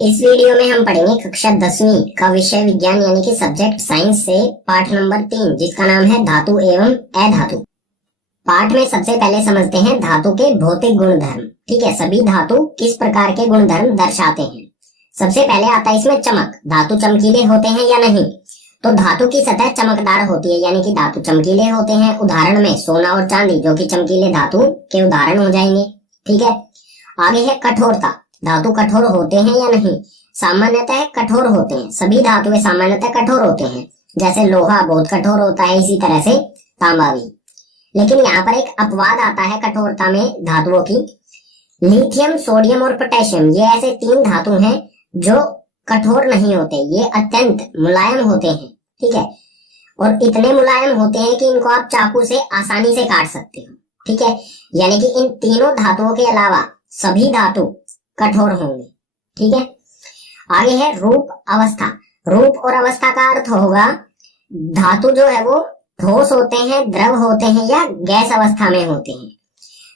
इस वीडियो में हम पढ़ेंगे कक्षा 10वीं का विषय विज्ञान यानी कि सब्जेक्ट साइंस से पाठ नंबर 3 जिसका नाम है धातु एवं अधातु। पाठ में सबसे पहले समझते हैं धातु के भौतिक गुणधर्म। ठीक है, सभी धातु किस प्रकार के गुणधर्म दर्शाते हैं। सबसे पहले आता है इसमें चमक। धातु चमकीले होते हैं या नहीं? तो धातु की सतह चमकदार होती है यानी कि धातु चमकीले होते हैं। उदाहरण में सोना और चांदी जो कि चमकीले धातु के उदाहरण हो जाएंगे। ठीक है, आगे है कठोरता। धातु कठोर होते हैं या नहीं? सामान्यतः कठोर होते हैं। सभी धातुएं सामान्यतः कठोर होते हैं। जैसे लोहा बहुत कठोर होता है, इसी तरह से तांबा भी। लेकिन यहाँ पर एक अपवाद आता है कठोरता में धातुओं की। लिथियम, सोडियम और पोटेशियम ये ऐसे 3 धातु हैं जो कठोर नहीं होते, ये अत्यंत मुलायम होते हैं। ठीक है, और इतने मुलायम होते हैं कि इनको आप चाकू से आसानी से काट सकते हो। ठीक है, यानी कि इन तीनों धातुओं के अलावा सभी धातु कठोर होंगे। ठीक है, आगे है रूप अवस्था। रूप और अवस्था का अर्थ होगा धातु जो है वो ठोस होते हैं, द्रव होते हैं या गैस अवस्था में होते हैं।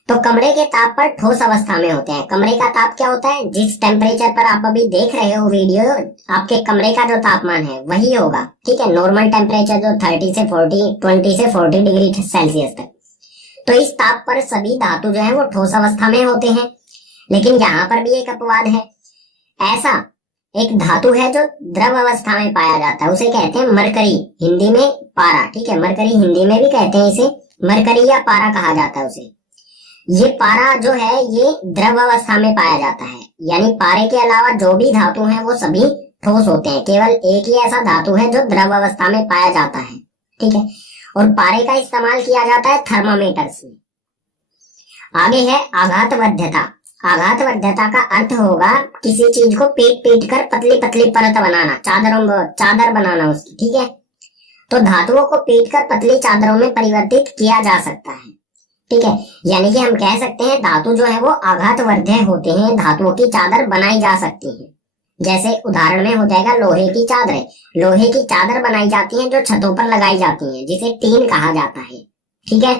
तो कमरे के ताप पर ठोस अवस्था में होते हैं। कमरे का ताप क्या होता है? जिस टेम्परेचर पर आप अभी देख रहे हो वीडियो, आपके कमरे का जो तापमान है वही होगा। ठीक है, नॉर्मल टेम्परेचर जो 30 से 40, 20 से 40 डिग्री सेल्सियस तक। तो इस ताप पर सभी धातु जो है वो ठोस अवस्था में होते हैं। लेकिन यहाँ पर भी एक अपवाद है। ऐसा एक धातु है जो द्रव अवस्था में पाया जाता है, उसे कहते हैं मरकरी, हिंदी में पारा। ठीक है, मरकरी हिंदी में भी कहते हैं इसे, मरकरी या पारा कहा जाता है उसे। ये पारा जो है ये द्रव अवस्था में पाया जाता है, यानी पारे के अलावा जो भी धातु हैं वो सभी ठोस होते हैं। केवल एक ही ऐसा धातु है जो द्रव अवस्था में पाया जाता है। ठीक है, और पारे का इस्तेमाल किया जाता है थर्मामीटर्स में। आगे है आघातवर्ध्यता। आघातवर्ध्यता का अर्थ होगा किसी चीज को पीट पीट कर पतली पतली परत बनाना, चादर बनाना उसकी। ठीक है, तो धातुओं को पीट कर पतली चादरों में परिवर्तित किया जा सकता है। ठीक है, यानी कि हम कह सकते हैं धातु जो है वो आघातवर्ध्य होते हैं, धातुओं की चादर बनाई जा सकती है। जैसे उदाहरण में हो जाएगा लोहे की चादर। लोहे की चादर बनाई जाती है जो छतों पर लगाई जाती है, जिसे टीन कहा जाता है। ठीक है,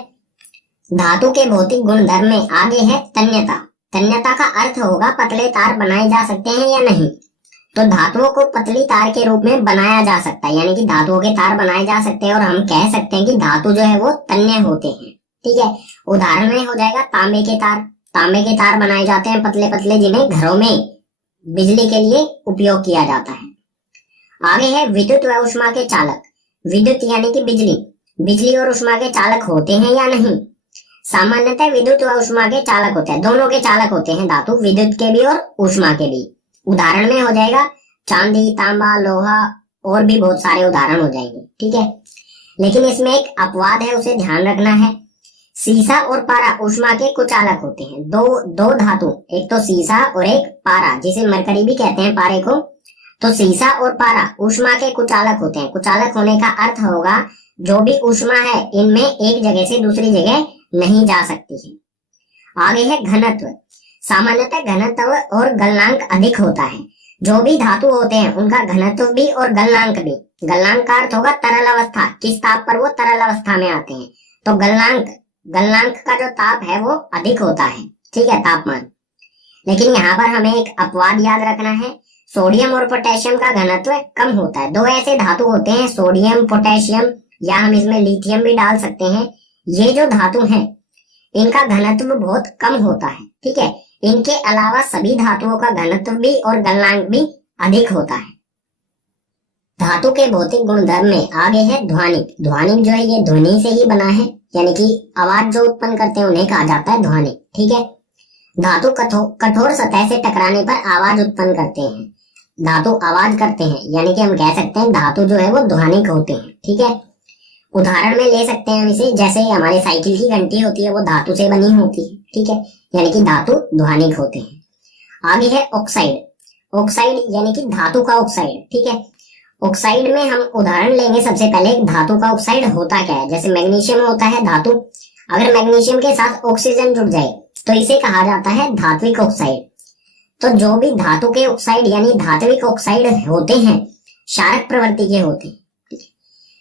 धातु के भौतिक गुणधर्म में आगे है तन्यता। तन्यता का अर्थ होगा पतले तार बनाए जा सकते हैं या नहीं। तो धातुओं को पतली तार के रूप में बनाया जा सकता है, यानी कि धातुओं के तार बनाए जा सकते हैं और हम कह सकते हैं कि धातु जो है वो तन्य होते हैं। ठीक है, उदाहरण में हो जाएगा तांबे के तार। तांबे के तार बनाए जाते हैं पतले पतले, जिन्हें घरों में बिजली के लिए उपयोग किया जाता है। आगे है विद्युत व ऊष्मा के चालक। विद्युत यानी कि बिजली, बिजली और ऊष्मा के चालक होते हैं या नहीं? सामान्यतः विद्युत व ऊष्मा के चालक होते हैं, दोनों के चालक होते हैं धातु, विद्युत के भी और ऊष्मा के भी। उदाहरण में हो जाएगा चांदी, तांबा, लोहा और भी बहुत सारे उदाहरण हो जाएंगे। ठीक है, लेकिन इसमें एक अपवाद है, उसे ध्यान रखना है। सीसा और पारा ऊष्मा के कुचालक होते हैं। दो धातु, एक तो सीसा और एक पारा, जिसे मरकरी भी कहते हैं पारे को। तो सीसा और पारा ऊष्मा के कुचालक होते हैं। कुचालक होने का अर्थ होगा जो भी ऊष्मा है इनमें एक जगह से दूसरी जगह नहीं जा सकती है। आगे है घनत्व। सामान्यतः घनत्व और गलनांक अधिक होता है। जो भी धातु होते हैं उनका घनत्व भी और गलनांक भी। गलनांक का अर्थ होगा तरल अवस्था, किस ताप पर वो तरल अवस्था में आते हैं। तो गलनांक का जो ताप है वो अधिक होता है। ठीक है, तापमान। लेकिन यहाँ पर हमें एक अपवाद याद रखना है, सोडियम और पोटेशियम का घनत्व कम होता है। 2 ऐसे धातु होते हैं, सोडियम, पोटेशियम, या हम इसमें लिथियम भी डाल सकते हैं। ये जो धातु हैं इनका घनत्व बहुत कम होता है। ठीक है, इनके अलावा सभी धातुओं का घनत्व भी और गलनांक भी अधिक होता है। धातु के भौतिक गुणधर्म में आगे है ध्वनिक। ध्वनिक जो है ये ध्वनि से ही बना है, यानी कि आवाज जो उत्पन्न करते हैं उन्हें कहा जाता है ध्वनिक। ठीक है, धातु कठोर सतह से टकराने पर आवाज उत्पन्न करते हैं। धातु आवाज करते हैं, यानी कि हम कह सकते हैं धातु जो है वो ध्वनिक होते हैं। ठीक है, उदाहरण में ले सकते हैं हम इसे, जैसे हमारे साइकिल की घंटी होती है वो धातु से बनी होती है। ठीक है, यानी कि धातु ध्वनिक होते हैं। आगे है ऑक्साइड। ऑक्साइड यानी कि धातु का ऑक्साइड। ठीक है, ऑक्साइड में हम उदाहरण लेंगे। सबसे पहले धातु का ऑक्साइड होता क्या है? जैसे मैग्नीशियम होता है धातु, अगर मैग्नीशियम के साथ ऑक्सीजन जुड़ जाए तो इसे कहा जाता है धात्विक ऑक्साइड। तो जो भी धातु के ऑक्साइड यानी धात्विक ऑक्साइड होते हैं क्षारक प्रवृत्ति के होते हैं।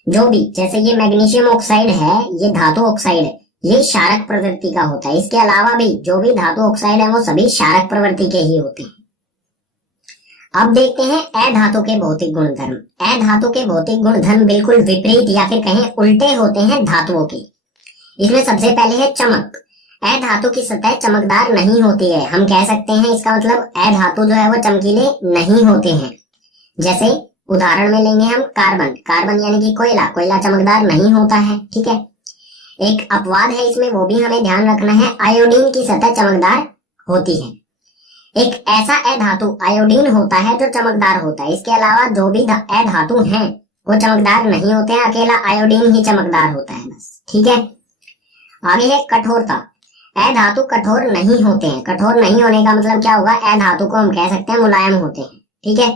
जो भी, जैसे ये मैग्नीशियम ऑक्साइड है, ये धातु ऑक्साइड है, ये क्षारक प्रवृत्ति का होता है। इसके अलावा भी जो भी धातु ऑक्साइड है वो सभी क्षारक प्रवृत्ति के ही होते हैं। अब देखते हैं अधातु के भौतिक गुणधर्म। अधातु के भौतिक गुणधर्म बिल्कुल विपरीत या फिर कहें उल्टे होते हैं धातुओं के। इसमें सबसे पहले है चमक। अधातु की सतह चमकदार नहीं होती है। हम कह सकते हैं इसका मतलब अधातु जो है वो चमकीले नहीं होते हैं। जैसे उदाहरण में लेंगे हम कार्बन। कार्बन यानी कि कोयला। कोयला चमकदार नहीं होता है, ठीक है। एक अपवाद है इसमें, वो भी हमें ध्यान रखना है। आयोडीन की सतह चमकदार होती है। एक ऐसा अधातु आयोडीन होता है जो चमकदार होता है। इसके अलावा जो भी अधातु हैं वो चमकदार नहीं होते हैं, अकेला आयोडीन ही चमकदार होता है बस, ठीक है। आगे है कठोरता। अधातु कठोर नहीं होते हैं। कठोर नहीं होने का मतलब क्या होगा? अधातु को हम कह सकते हैं मुलायम होते हैं, ठीक है।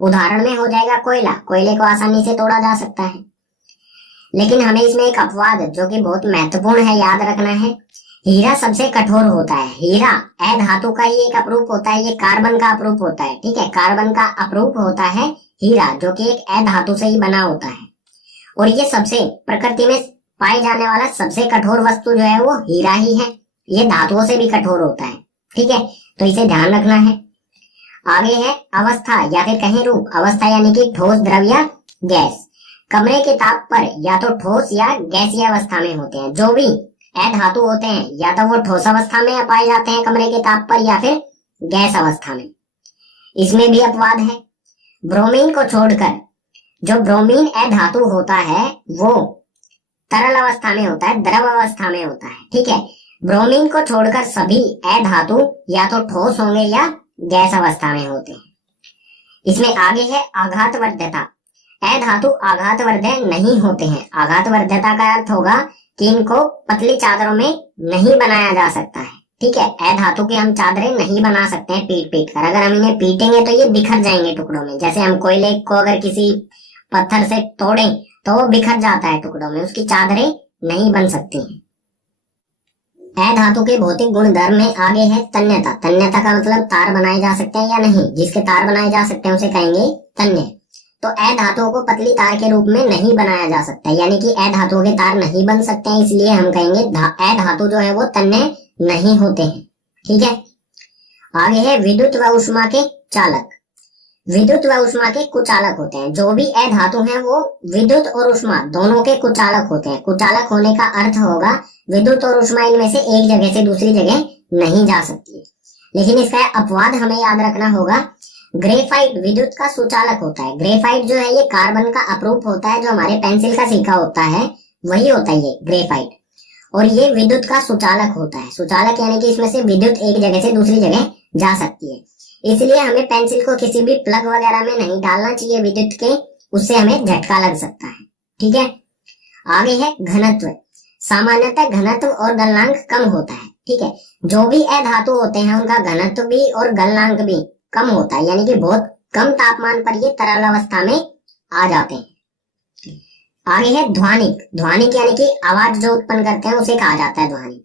उदाहरण में हो जाएगा कोयला। कोयले को आसानी से तोड़ा जा सकता है। लेकिन हमें इसमें एक अपवाद जो कि बहुत महत्वपूर्ण है याद रखना है। हीरा सबसे कठोर होता है। हीरा अधातु का ही एक अपरूप होता है। ये कार्बन का अपरूप होता है, ठीक है। कार्बन का अपरूप होता है हीरा, जो कि एक अधातु से ही बना होता है। और ये सबसे प्रकृति में पाए जाने वाला सबसे कठोर वस्तु जो है वो हीरा ही है। ये धातुओं से भी कठोर होता है, ठीक है। तो इसे ध्यान रखना है। आगे है अवस्था या फिर कहें रूप। अवस्था यानी कि ठोस, द्रव या गैस। कमरे के ताप पर या तो ठोस या गैसीय अवस्था में होते हैं। जो भी अधातु होते हैं या तो वो ठोस अवस्था में पाए जाते हैं कमरे के ताप पर या फिर गैस अवस्था में। इसमें भी अपवाद है। ब्रोमीन को छोड़कर जो ब्रोमीन अधातु होता है वो तरल अवस्था में होता है, द्रव अवस्था में होता है, ठीक है। ब्रोमीन को छोड़कर सभी अधातु या तो ठोस होंगे या गैस अवस्था में होते हैं। इसमें आगे है आघातवर्ध्यता। अधातु आघातवर्ध्य नहीं होते हैं। आघातवर्ध्यता का अर्थ होगा कि इनको पतली चादरों में नहीं बनाया जा सकता है, ठीक है। अधातु के हम चादरें नहीं बना सकते हैं पीट पीट कर। अगर हम इन्हें पीटेंगे तो ये बिखर जाएंगे टुकड़ों में। जैसे हम कोयले को अगर किसी पत्थर से तोड़ें तो वो बिखर जाता है टुकड़ों में, उसकी चादरें नहीं बन सकती हैं। अधातु के भौतिक गुणधर्म में आगे है तन्यता। तन्यता का मतलब तार बनाए जा सकते हैं या नहीं। जिसके तार बनाए जा सकते हैं उसे कहेंगे तन्य। तो अधातुओं को पतली तार के रूप में नहीं बनाया जा सकता, यानी कि अधातुओं के तार नहीं बन सकते हैं, इसलिए हम कहेंगे अधातु जो है वो तन्य नहीं होते हैं, ठीक है। आगे है विद्युत व ऊष्मा के चालक। विद्युत व ऊष्मा के कुचालक होते हैं। जो भी अधातु हैं वो विद्युत और ऊष्मा दोनों के कुचालक होते हैं। कुचालक होने का अर्थ होगा विद्युत और ऊष्मा इनमें से एक जगह से दूसरी जगह नहीं जा सकती है। लेकिन इसका अपवाद हमें याद रखना होगा। ग्रेफाइट विद्युत का सुचालक होता है। ग्रेफाइट जो है ये कार्बन का अपरूप होता है, जो हमारे पेंसिल का सिक्का होता है वही होता है ये ग्रेफाइट। और ये विद्युत का सुचालक होता है। सुचालक यानी कि इसमें से विद्युत एक जगह से दूसरी जगह जा सकती है। इसलिए हमें पेंसिल को किसी भी प्लग वगैरह में नहीं डालना चाहिए विद्युत के, उससे हमें झटका लग सकता है, ठीक है। आगे है घनत्व। सामान्यतः घनत्व और गलनांक कम होता है, ठीक है। जो भी अधातु होते हैं उनका घनत्व भी और गलनांक भी कम होता है, यानी कि बहुत कम तापमान पर ये तरल अवस्था में आ जाते हैं। आगे है ध्वनिक। ध्वनिक यानी कि आवाज जो उत्पन्न करते हैं उसे कहा जाता है ध्वनिक।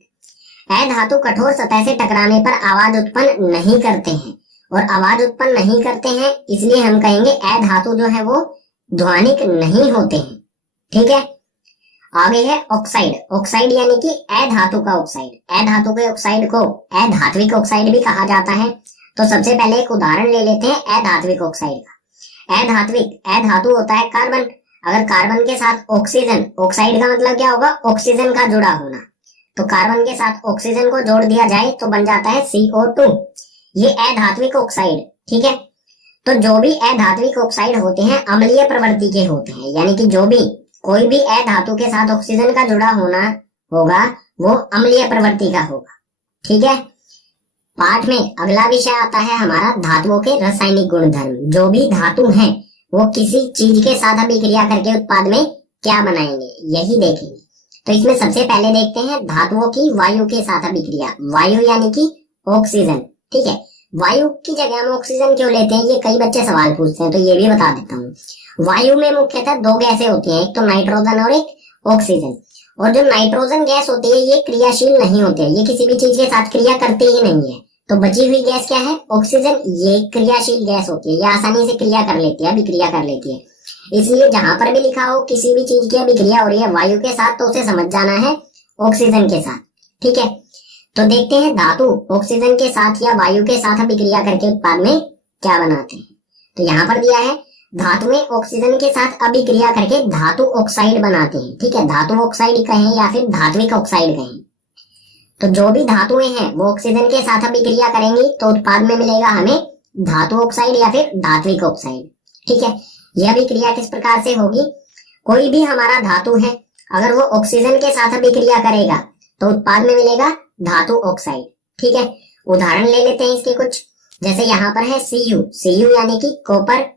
अधातु कठोर सतह से टकराने पर आवाज उत्पन्न नहीं करते हैं, और आवाज उत्पन्न नहीं करते हैं इसलिए हम कहेंगे अधातु जो है वो ध्वनिक नहीं होते हैं, ठीक है। आगे है ऑक्साइड। ऑक्साइड यानी कि अधातु का ऑक्साइड। अधातु के ऑक्साइड को अधात्विक ऑक्साइड भी कहा जाता है। तो सबसे पहले एक उदाहरण ले लेते हैं अधात्विक ऑक्साइड का। अधातु होता है कार्बन। अगर कार्बन के साथ ऑक्सीजन, ऑक्साइड का मतलब क्या होगा? ऑक्सीजन का जुड़ा होना। तो कार्बन के साथ ऑक्सीजन को जोड़ दिया जाए तो बन जाता है CO2। ये अधात्विक ऑक्साइड, ठीक है। तो जो भी अधात्विक ऑक्साइड होते हैं अम्लीय प्रवृत्ति के होते हैं, यानी कि जो भी कोई भी अधातु के साथ ऑक्सीजन का जुड़ा होना होगा वो अम्लीय प्रवृत्ति का होगा, ठीक है। पाठ में अगला विषय आता है हमारा धातुओं के रासायनिक गुणधर्म। जो भी धातु हैं वो किसी चीज के साथ अभिक्रिया करके उत्पाद में क्या बनाएंगे यही देखेंगे। तो इसमें सबसे पहले देखते हैं धातुओं की वायु के साथ अभिक्रिया। वायु यानी कि ऑक्सीजन, ठीक है। वायु की जगह हम ऑक्सीजन क्यों लेते हैं, ये कई बच्चे सवाल पूछते हैं, तो ये भी बता देता हूँ। वायु में मुख्यतः दो गैसें होती हैं, एक तो नाइट्रोजन और एक ऑक्सीजन। और जो नाइट्रोजन गैस होती है ये क्रियाशील नहीं होती है, ये किसी भी चीज के साथ क्रिया करती ही नहीं है। तो बची हुई गैस क्या है? ऑक्सीजन। ये क्रियाशील गैस होती है, ये आसानी से क्रिया कर लेती है, अभिक्रिया कर लेती है। इसलिए जहां पर भी लिखा हो किसी भी चीज की अभिक्रिया हो रही है वायु के साथ, तो उसे समझ जाना है ऑक्सीजन के साथ। ठीक है, तो देखते हैं धातु ऑक्सीजन के साथ या वायु के साथ अभिक्रिया करके उत्पाद में क्या बनाते हैं। तो यहाँ पर दिया है धातुएं ऑक्सीजन के साथ अभिक्रिया करके धातु ऑक्साइड बनाते हैं। ठीक है, धातु ऑक्साइड कहें या फिर धात्विक ऑक्साइड कहें, तो जो भी धातुएं हैं वो ऑक्सीजन के साथ अभिक्रिया करेंगी तो उत्पाद में मिलेगा हमें धातु ऑक्साइड या फिर धात्विक ऑक्साइड। ठीक है, यह अभिक्रिया किस प्रकार से होगी, कोई भी हमारा धातु है अगर वो ऑक्सीजन के साथ अभिक्रिया करेगा तो उत्पाद में मिलेगा धातु ऑक्साइड। ठीक है, उदाहरण ले लेते हैं इसके कुछ, जैसे यहाँ पर है Cu यानी कि कॉपर।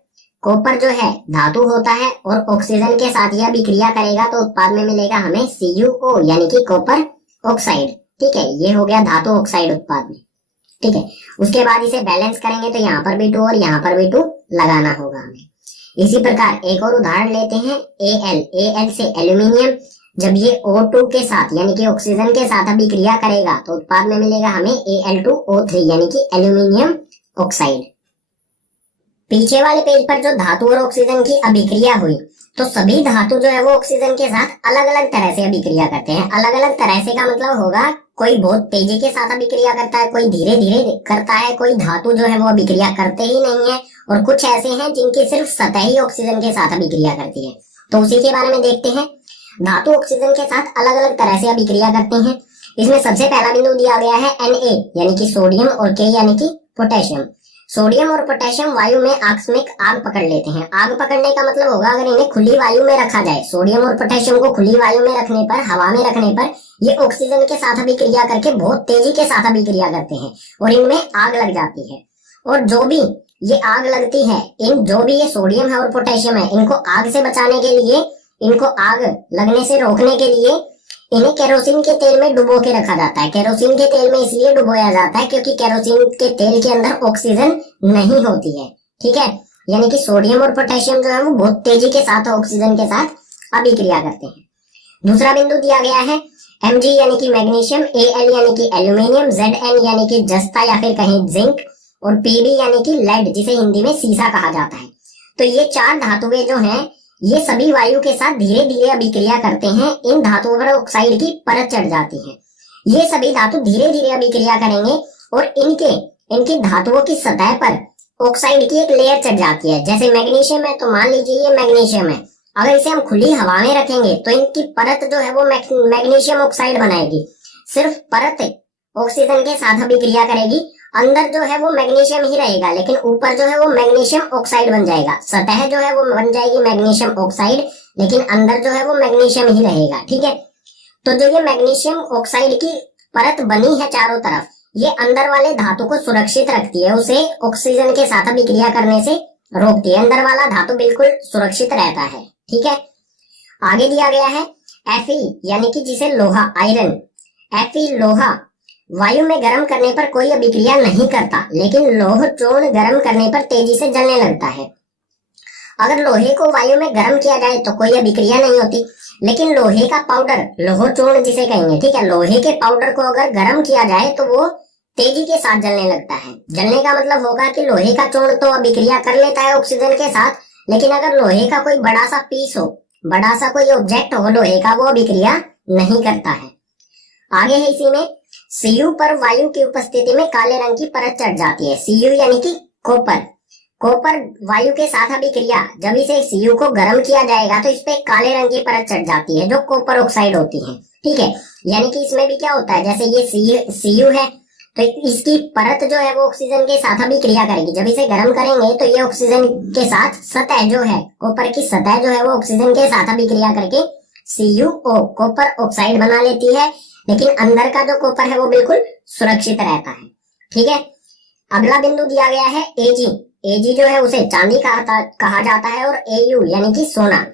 कॉपर जो है धातु होता है और ऑक्सीजन के साथ यह अभिक्रिया करेगा तो उत्पाद में मिलेगा हमें CuO यानी कि कॉपर ऑक्साइड। ठीक है, ये हो गया धातु ऑक्साइड उत्पाद में। ठीक है, उसके बाद इसे बैलेंस करेंगे तो यहाँ पर भी 2 और यहाँ पर भी 2 लगाना होगा हमें। इसी प्रकार एक और उदाहरण लेते हैं Al से एल्यूमिनियम। जब ये O2 के साथ यानी कि ऑक्सीजन के साथ अभिक्रिया करेगा तो उत्पाद में मिलेगा हमें Al2O3 यानी कि एल्यूमिनियम ऑक्साइड। पीछे वाले पेज पर जो धातु और ऑक्सीजन की अभिक्रिया हुई, तो सभी धातु जो है वो ऑक्सीजन के साथ अलग अलग तरह से अभिक्रिया करते हैं। अलग अलग तरह से का मतलब होगा कोई बहुत तेजी के साथ अभिक्रिया करता है, कोई धीरे धीरे करता है, कोई धातु जो है वो अभिक्रिया करते ही नहीं है, और कुछ ऐसे हैं जिनकी सिर्फ सतह ही ऑक्सीजन के साथ अभिक्रिया करती है। तो उसी के बारे में देखते हैं। धातु ऑक्सीजन के साथ अलग अलग तरह से अभिक्रिया करते हैं। इसमें सबसे पहला बिंदु दिया गया है Na यानी कि सोडियम और K यानी कि पोटेशियम। सोडियम और पोटेशियम वायु में आकस्मिक आग पकड़ लेते हैं। आग पकड़ने का मतलब होगा अगर इन्हें खुली वायु में रखा जाए, सोडियम और पोटेशियम को खुली वायु में रखने पर, हवा में रखने पर ये ऑक्सीजन के साथ अभिक्रिया करके बहुत तेजी के साथ अभिक्रिया करते हैं और इनमें आग लग जाती है। और जो भी ये आग लगती है, जो भी ये सोडियम है और पोटेशियम है, इनको आग से बचाने के लिए, इनको आग लगने से रोकने के लिए इन्हें केरोसिन के तेल में डुबो के रखा जाता है। केरोसिन के तेल में इसलिए डुबोया जाता है क्योंकि केरोसिन के तेल के अंदर ऑक्सीजन नहीं होती है। ठीक है, यानी कि सोडियम और पोटेशियम जो है वो बहुत तेजी के साथ ऑक्सीजन के साथ अभिक्रिया करते हैं। दूसरा बिंदु दिया गया है Mg यानी कि मैग्नीशियम, Al यानी कि एल्यूमिनियम, Zn यानी कि जस्ता या फिर कहीं जिंक, और Pb यानी कि लेड जिसे हिंदी में सीसा कहा जाता है। तो ये 4 धातुएं जो हैं ये सभी वायु के साथ धीरे धीरे अभिक्रिया करते हैं। इन धातुओं पर ऑक्साइड की परत चढ़ जाती है। ये सभी धातु धीरे धीरे अभिक्रिया करेंगे और इनकी धातुओं की सतह पर ऑक्साइड की एक लेयर चढ़ जाती है। जैसे मैग्नीशियम है तो मान लीजिए ये मैग्नीशियम है, अगर इसे हम खुली हवा में रखेंगे तो इनकी परत जो है वो मैग्नीशियम ऑक्साइड बनाएगी। सिर्फ परत ऑक्सीजन के साथ अभिक्रिया करेगी, अंदर जो है वो मैग्नीशियम ही रहेगा, लेकिन ऊपर जो है वो मैग्नीशियम ऑक्साइड बन जाएगा। सतह जो है वो बन जाएगी मैग्नीशियम ऑक्साइड, लेकिन अंदर जो है वो मैग्नीशियम ही रहेगा। ठीक है, तो जो ये मैग्नीशियम ऑक्साइड की परत बनी है चारों तरफ, ये अंदर वाले धातु को सुरक्षित रखती है, उसे ऑक्सीजन के साथ अभिक्रिया करने से रोकती है। अंदर वाला धातु बिल्कुल सुरक्षित रहता है। ठीक है, आगे दिया गया है Fe यानी कि जिसे लोहा, आयरन। Fe लोहा वायु में गर्म करने पर कोई अभिक्रिया नहीं करता, लेकिन लोह चूर्ण गर्म करने पर तेजी से जलने लगता है। अगर लोहे को वायु में गर्म किया जाए तो कोई अभिक्रिया नहीं होती, लेकिन लोहे का पाउडर, लोह चूर्ण जिसे कहेंगे, ठीक है, लोहे के पाउडर को अगर गर्म किया जाए तो वो तेजी के साथ जलने लगता है। जलने का मतलब होगा कि लोहे का चूर्ण तो अभिक्रिया कर लेता है ऑक्सीजन के साथ, लेकिन अगर लोहे का कोई बड़ा सा पीस हो, बड़ा सा कोई ऑब्जेक्ट हो लोहे का, वो अभिक्रिया नहीं करता है। आगे है इसी में Cu पर वायु की उपस्थिति में काले रंग की परत चढ़ जाती है। Cu यानी कि कॉपर। कॉपर वायु के साथ अभिक्रिया, जब इसे Cu को गर्म किया जाएगा तो इस पे काले रंग की परत चढ़ जाती है जो कॉपर ऑक्साइड होती है। ठीक है, यानी कि इसमें भी क्या होता है, जैसे ये Cu है तो इसकी परत जो है वो ऑक्सीजन के साथ अभिक्रिया करेगी। जब इसे गर्म करेंगे तो ये ऑक्सीजन के साथ सतह जो है, कॉपर की सतह जो है वो ऑक्सीजन के साथ अभिक्रिया करके CuO कॉपर ऑक्साइड बना लेती है, लेकिन अंदर का जो कॉपर है वो बिल्कुल सुरक्षित रहता है। ठीक है, अगला बिंदु दिया गया है Ag जो है उसे चांदी कहा जाता है, और Au यानी कि सोना।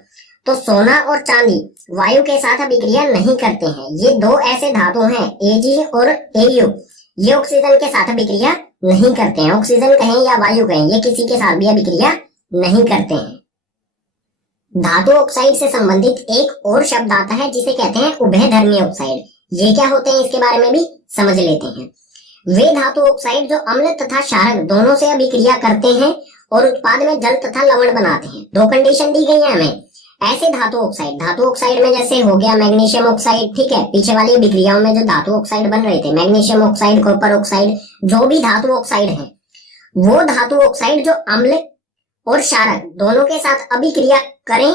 तो सोना और चांदी वायु के साथ अभिक्रिया नहीं करते हैं। ये 2 ऐसे धातु हैं Ag और Au, ये ऑक्सीजन के साथ अभिक्रिया नहीं करते हैं। ऑक्सीजन कहें या वायु कहें, ये किसी के साथ भी अभिक्रिया नहीं करते हैं। धातु ऑक्साइड से संबंधित एक और शब्द आता है जिसे कहते हैं उभयधर्मी ऑक्साइड। ये क्या होते हैं इसके बारे में भी समझ लेते हैं। वे धातु ऑक्साइड जो अम्ल तथा क्षारक दोनों से अभिक्रिया करते हैं और उत्पाद में जल तथा लवण बनाते हैं। दो कंडीशन दी गई है हमें। ऐसे धातु ऑक्साइड में जैसे हो गया मैग्नीशियम ऑक्साइड, ठीक है, पीछे वाली विक्रियाओं में जो धातु ऑक्साइड बन रहे थे, मैग्नीशियम ऑक्साइड, कॉपर ऑक्साइड, जो भी धातु ऑक्साइड है, वो धातु ऑक्साइड जो अम्ल और क्षारक दोनों के साथ अभिक्रिया करें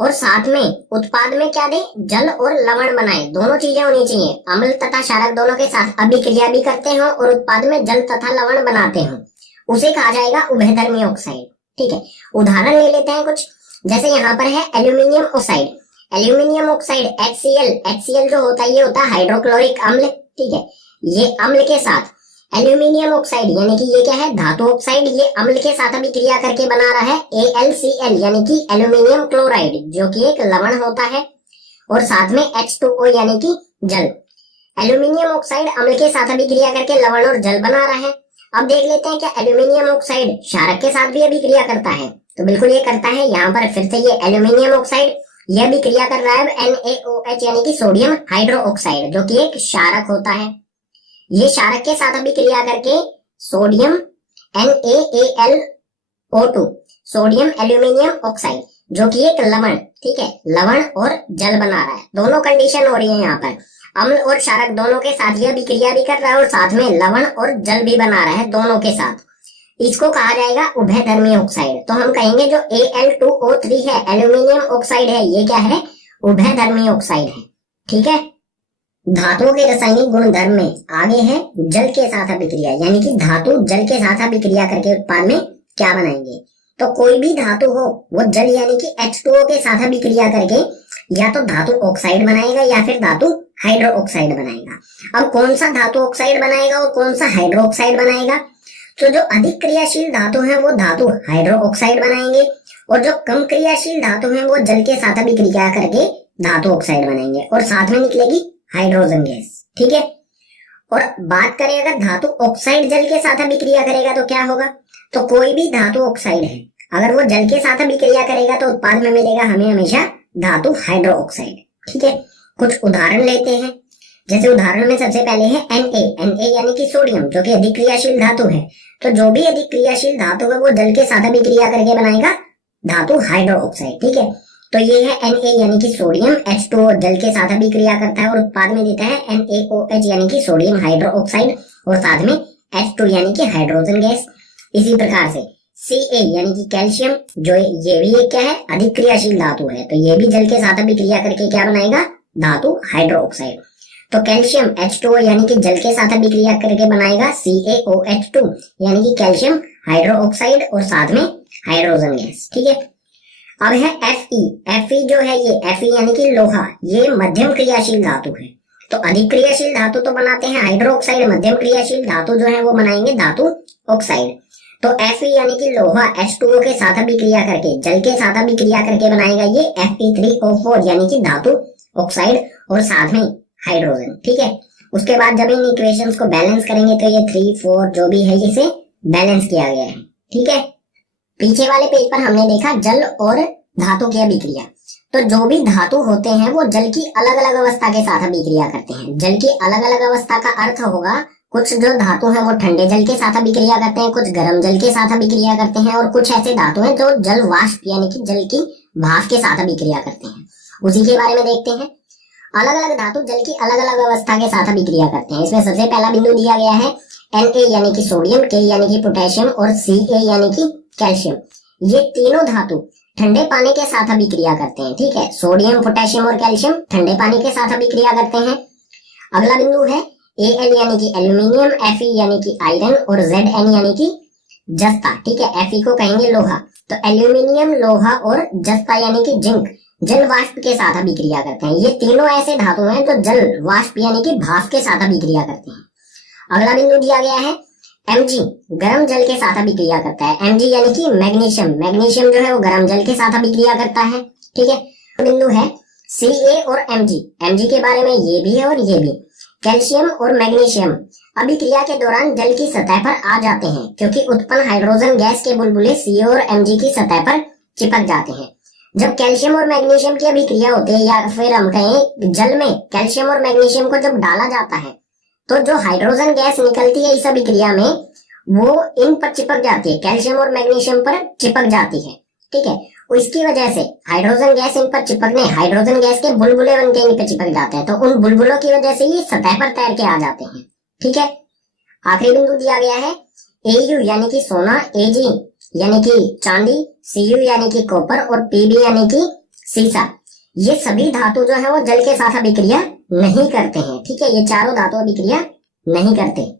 और साथ में उत्पाद में क्या दे, जल और लवण बनाए, दोनों चीजें होनी चाहिए। अम्ल तथा क्षारक दोनों के साथ अभिक्रिया भी करते हो और उत्पाद में जल तथा लवण बनाते हो, उसे कहा जाएगा उभयधर्मी ऑक्साइड। ठीक है, उदाहरण ले लेते हैं कुछ। जैसे यहाँ पर है aluminium oxide. Aluminium oxide HCl जो होता है ये होता है हाइड्रोक्लोरिक अम्ल। ठीक है, ये अम्ल के साथ एल्यूमिनियम ऑक्साइड यानी कि ये क्या है, धातु ऑक्साइड, ये अम्ल के साथ अभिक्रिया करके बना रहा है AlCl यानी कि एल्यूमिनियम क्लोराइड, जो कि एक लवण होता है, और साथ में H2O यानी कि जल। एल्यूमिनियम ऑक्साइड अम्ल के साथ अभिक्रिया करके लवण और जल बना रहा है। अब देख लेते हैं क्या एल्यूमिनियम ऑक्साइड क्षारक के साथ भी अभिक्रिया करता है। तो बिल्कुल ये करता है। यहाँ पर फिर से ये एल्यूमिनियम ऑक्साइड यह अभिक्रिया कर रहा है NaOH यानी कि सोडियम हाइड्रोक्साइड, जो कि एक क्षारक होता है। ये क्षारक के साथ अभिक्रिया करके sodium NaAlO2 sodium aluminium oxide, जो कि एक लवण, ठीक है, लवण और जल बना रहा है। दोनों कंडीशन हो रही है यहाँ पर, अम्ल और क्षारक दोनों के साथ यह अभिक्रिया भी कर रहा है और साथ में लवण और जल भी बना रहा है दोनों के साथ। इसको कहा जाएगा उभयधर्मी ऑक्साइड। तो हम कहेंगे जो Al2O3 है, एल्यूमिनियम ऑक्साइड है, ये क्या है, उभयधर्मी ऑक्साइड है। ठीक है, धातुओं के रासायनिक गुणधर्म में आगे है जल के साथ अभिक्रिया, यानी कि धातु जल के साथ अभिक्रिया करके उत्पाद में क्या बनाएंगे। तो कोई भी धातु हो वो जल यानी कि H2O के साथ अभिक्रिया करके या तो धातु ऑक्साइड बनाएगा या फिर धातु हाइड्रो ऑक्साइड बनाएगा। अब कौन सा धातु ऑक्साइड बनाएगा और कौन सा हाइड्रो ऑक्साइड बनाएगा, तो जो अधिक क्रियाशील धातु है वो धातु हाइड्रो ऑक्साइड बनाएंगे और जो कम क्रियाशील धातु है वो जल के साथ अभिक्रिया करके धातु ऑक्साइड बनाएंगे और साथ में निकलेगी हाइड्रोजन गैस। ठीक है, और बात करें अगर धातु ऑक्साइड जल के साथ अभिक्रिया करेगा तो क्या होगा, तो कोई भी धातु ऑक्साइड है अगर वो जल के साथ अभिक्रिया करेगा तो उत्पाद में मिलेगा हमें हमेशा धातु हाइड्रो ऑक्साइड। ठीक है, कुछ उदाहरण लेते हैं। जैसे उदाहरण में सबसे पहले है Na यानी कि सोडियम, जो कि अधिक क्रियाशील धातु है। तो जो भी अधिक क्रियाशील धातु है वो जल के साथ अभिक्रिया करके बनाएगा धातु हाइड्रो ऑक्साइड। ठीक है, तो ये है Na यानी कि सोडियम, H2O जल के साथ अभिक्रिया करता है और उत्पाद में देता है NaOH यानी कि सोडियम हाइड्रो ऑक्साइड और साथ में H2 यानी कि हाइड्रोजन गैस। इसी प्रकार से Ca यानी कि कैल्शियम, जो ये भी एक क्या है, अधिक क्रियाशील धातु है, तो ये भी जल के साथ अभिक्रिया करके क्या बनाएगा, धातु हाइड्रो ऑक्साइड। तो कैल्शियम H2O यानी कि जल के साथ अभिक्रिया करके बनाएगा CaOH2 यानी कि कैल्शियम हाइड्रो ऑक्साइड और साथ में हाइड्रोजन गैस। ठीक है, अब है Fe जो है ये Fe यानी कि लोहा, ये मध्यम क्रियाशील धातु है। तो अधिक क्रियाशील धातु तो बनाते हैं हाइड्रो ऑक्साइड, मध्यम क्रियाशील धातु जो है वो बनाएंगे धातु ऑक्साइड। तो Fe यानी कि लोहा H2O के साथ अभिक्रिया करके, जल के साथ अभिक्रिया करके बनाएगा ये Fe3O4 यानी कि धातु ऑक्साइड और साथ में हाइड्रोजन। ठीक है, उसके बाद जब इन इक्वेशंस को बैलेंस करेंगे तो ये 3, 4 जो भी है इसे बैलेंस किया गया है। ठीक है, पीछे वाले पेज पर हमने देखा जल और धातु की अभिक्रिया। तो जो भी धातु होते हैं वो जल की अलग अलग अवस्था के साथ अभिक्रिया करते हैं। जल की अलग अलग अवस्था का अर्थ होगा कुछ जो धातु है वो ठंडे जल के साथ अभिक्रिया करते हैं, कुछ गर्म जल के साथ अभिक्रिया करते हैं और कुछ ऐसे धातु हैं जो जल वाष्प यानी कि जल की भाप के साथ अभिक्रिया करते हैं। उसी के बारे में देखते हैं। अलग अलग धातु जल की अलग अलग अवस्था के साथ अभिक्रिया करते हैं। इसमें सबसे पहला बिंदु दिया गया है Na यानी कि सोडियम, K यानी कि पोटेशियम और Ca यानी कि कैल्शियम। ये तीनों धातु ठंडे पानी के साथ अभिक्रिया करते हैं। ठीक है, सोडियम, पोटेशियम और कैल्शियम ठंडे पानी के साथ अभिक्रिया करते हैं। अगला बिंदु है Al यानी कि एल्यूमिनियम, Fe यानी कि आयरन और Zn यानी कि जस्ता। ठीक है, Fe को कहेंगे लोहा। तो एल्यूमिनियम, लोहा और जस्ता यानी कि जिंक जल वाष्प के साथ अभिक्रिया करते हैं। ये तीनों ऐसे धातु हैं जो जल वाष्प यानी कि भाप के साथ अभिक्रिया करते हैं। अगला बिंदु दिया गया है Mg, गर्म जल के साथ अभिक्रिया करता है। Mg यानी कि मैग्नीशियम, मैग्नीशियम जो है वो गर्म जल के साथ अभिक्रिया करता है। ठीक है, बिंदु है Ca और Mg, Mg के बारे में ये भी है और ये भी। कैल्शियम और मैग्नीशियम अभिक्रिया के दौरान जल की सतह पर आ जाते हैं क्योंकि उत्पन्न हाइड्रोजन गैस के बुलबुले Ca और Mg की सतह पर चिपक जाते हैं। जब कैल्शियम और मैग्नीशियम की अभिक्रिया होती है या फिर हम कहें जल में कैल्शियम और मैग्नीशियम को जब डाला जाता है तो जो हाइड्रोजन गैस निकलती है इस अभिक्रिया में वो इन पर चिपक जाती है, कैल्शियम और मैग्नीशियम पर चिपक जाती है, ठीक है। और इसकी वजह से हाइड्रोजन गैस इन पर चिपकने, हाइड्रोजन गैस के बुलबुले बन के इन पर चिपक जाते हैं, तो उन बुलबुलों की वजह से ये सतह पर तैर के आ जाते हैं, ठीक है। आखिरी बिंदु दिया गया है Au यानी कि सोना, Ag यानी कि चांदी, Cu यानी कि कॉपर और Pb यानी कि सीसा। ये सभी धातु जो है वो जल के साथ अभिक्रिया नहीं करते हैं, ठीक है। ये चारों धातु अभिक्रिया नहीं करते।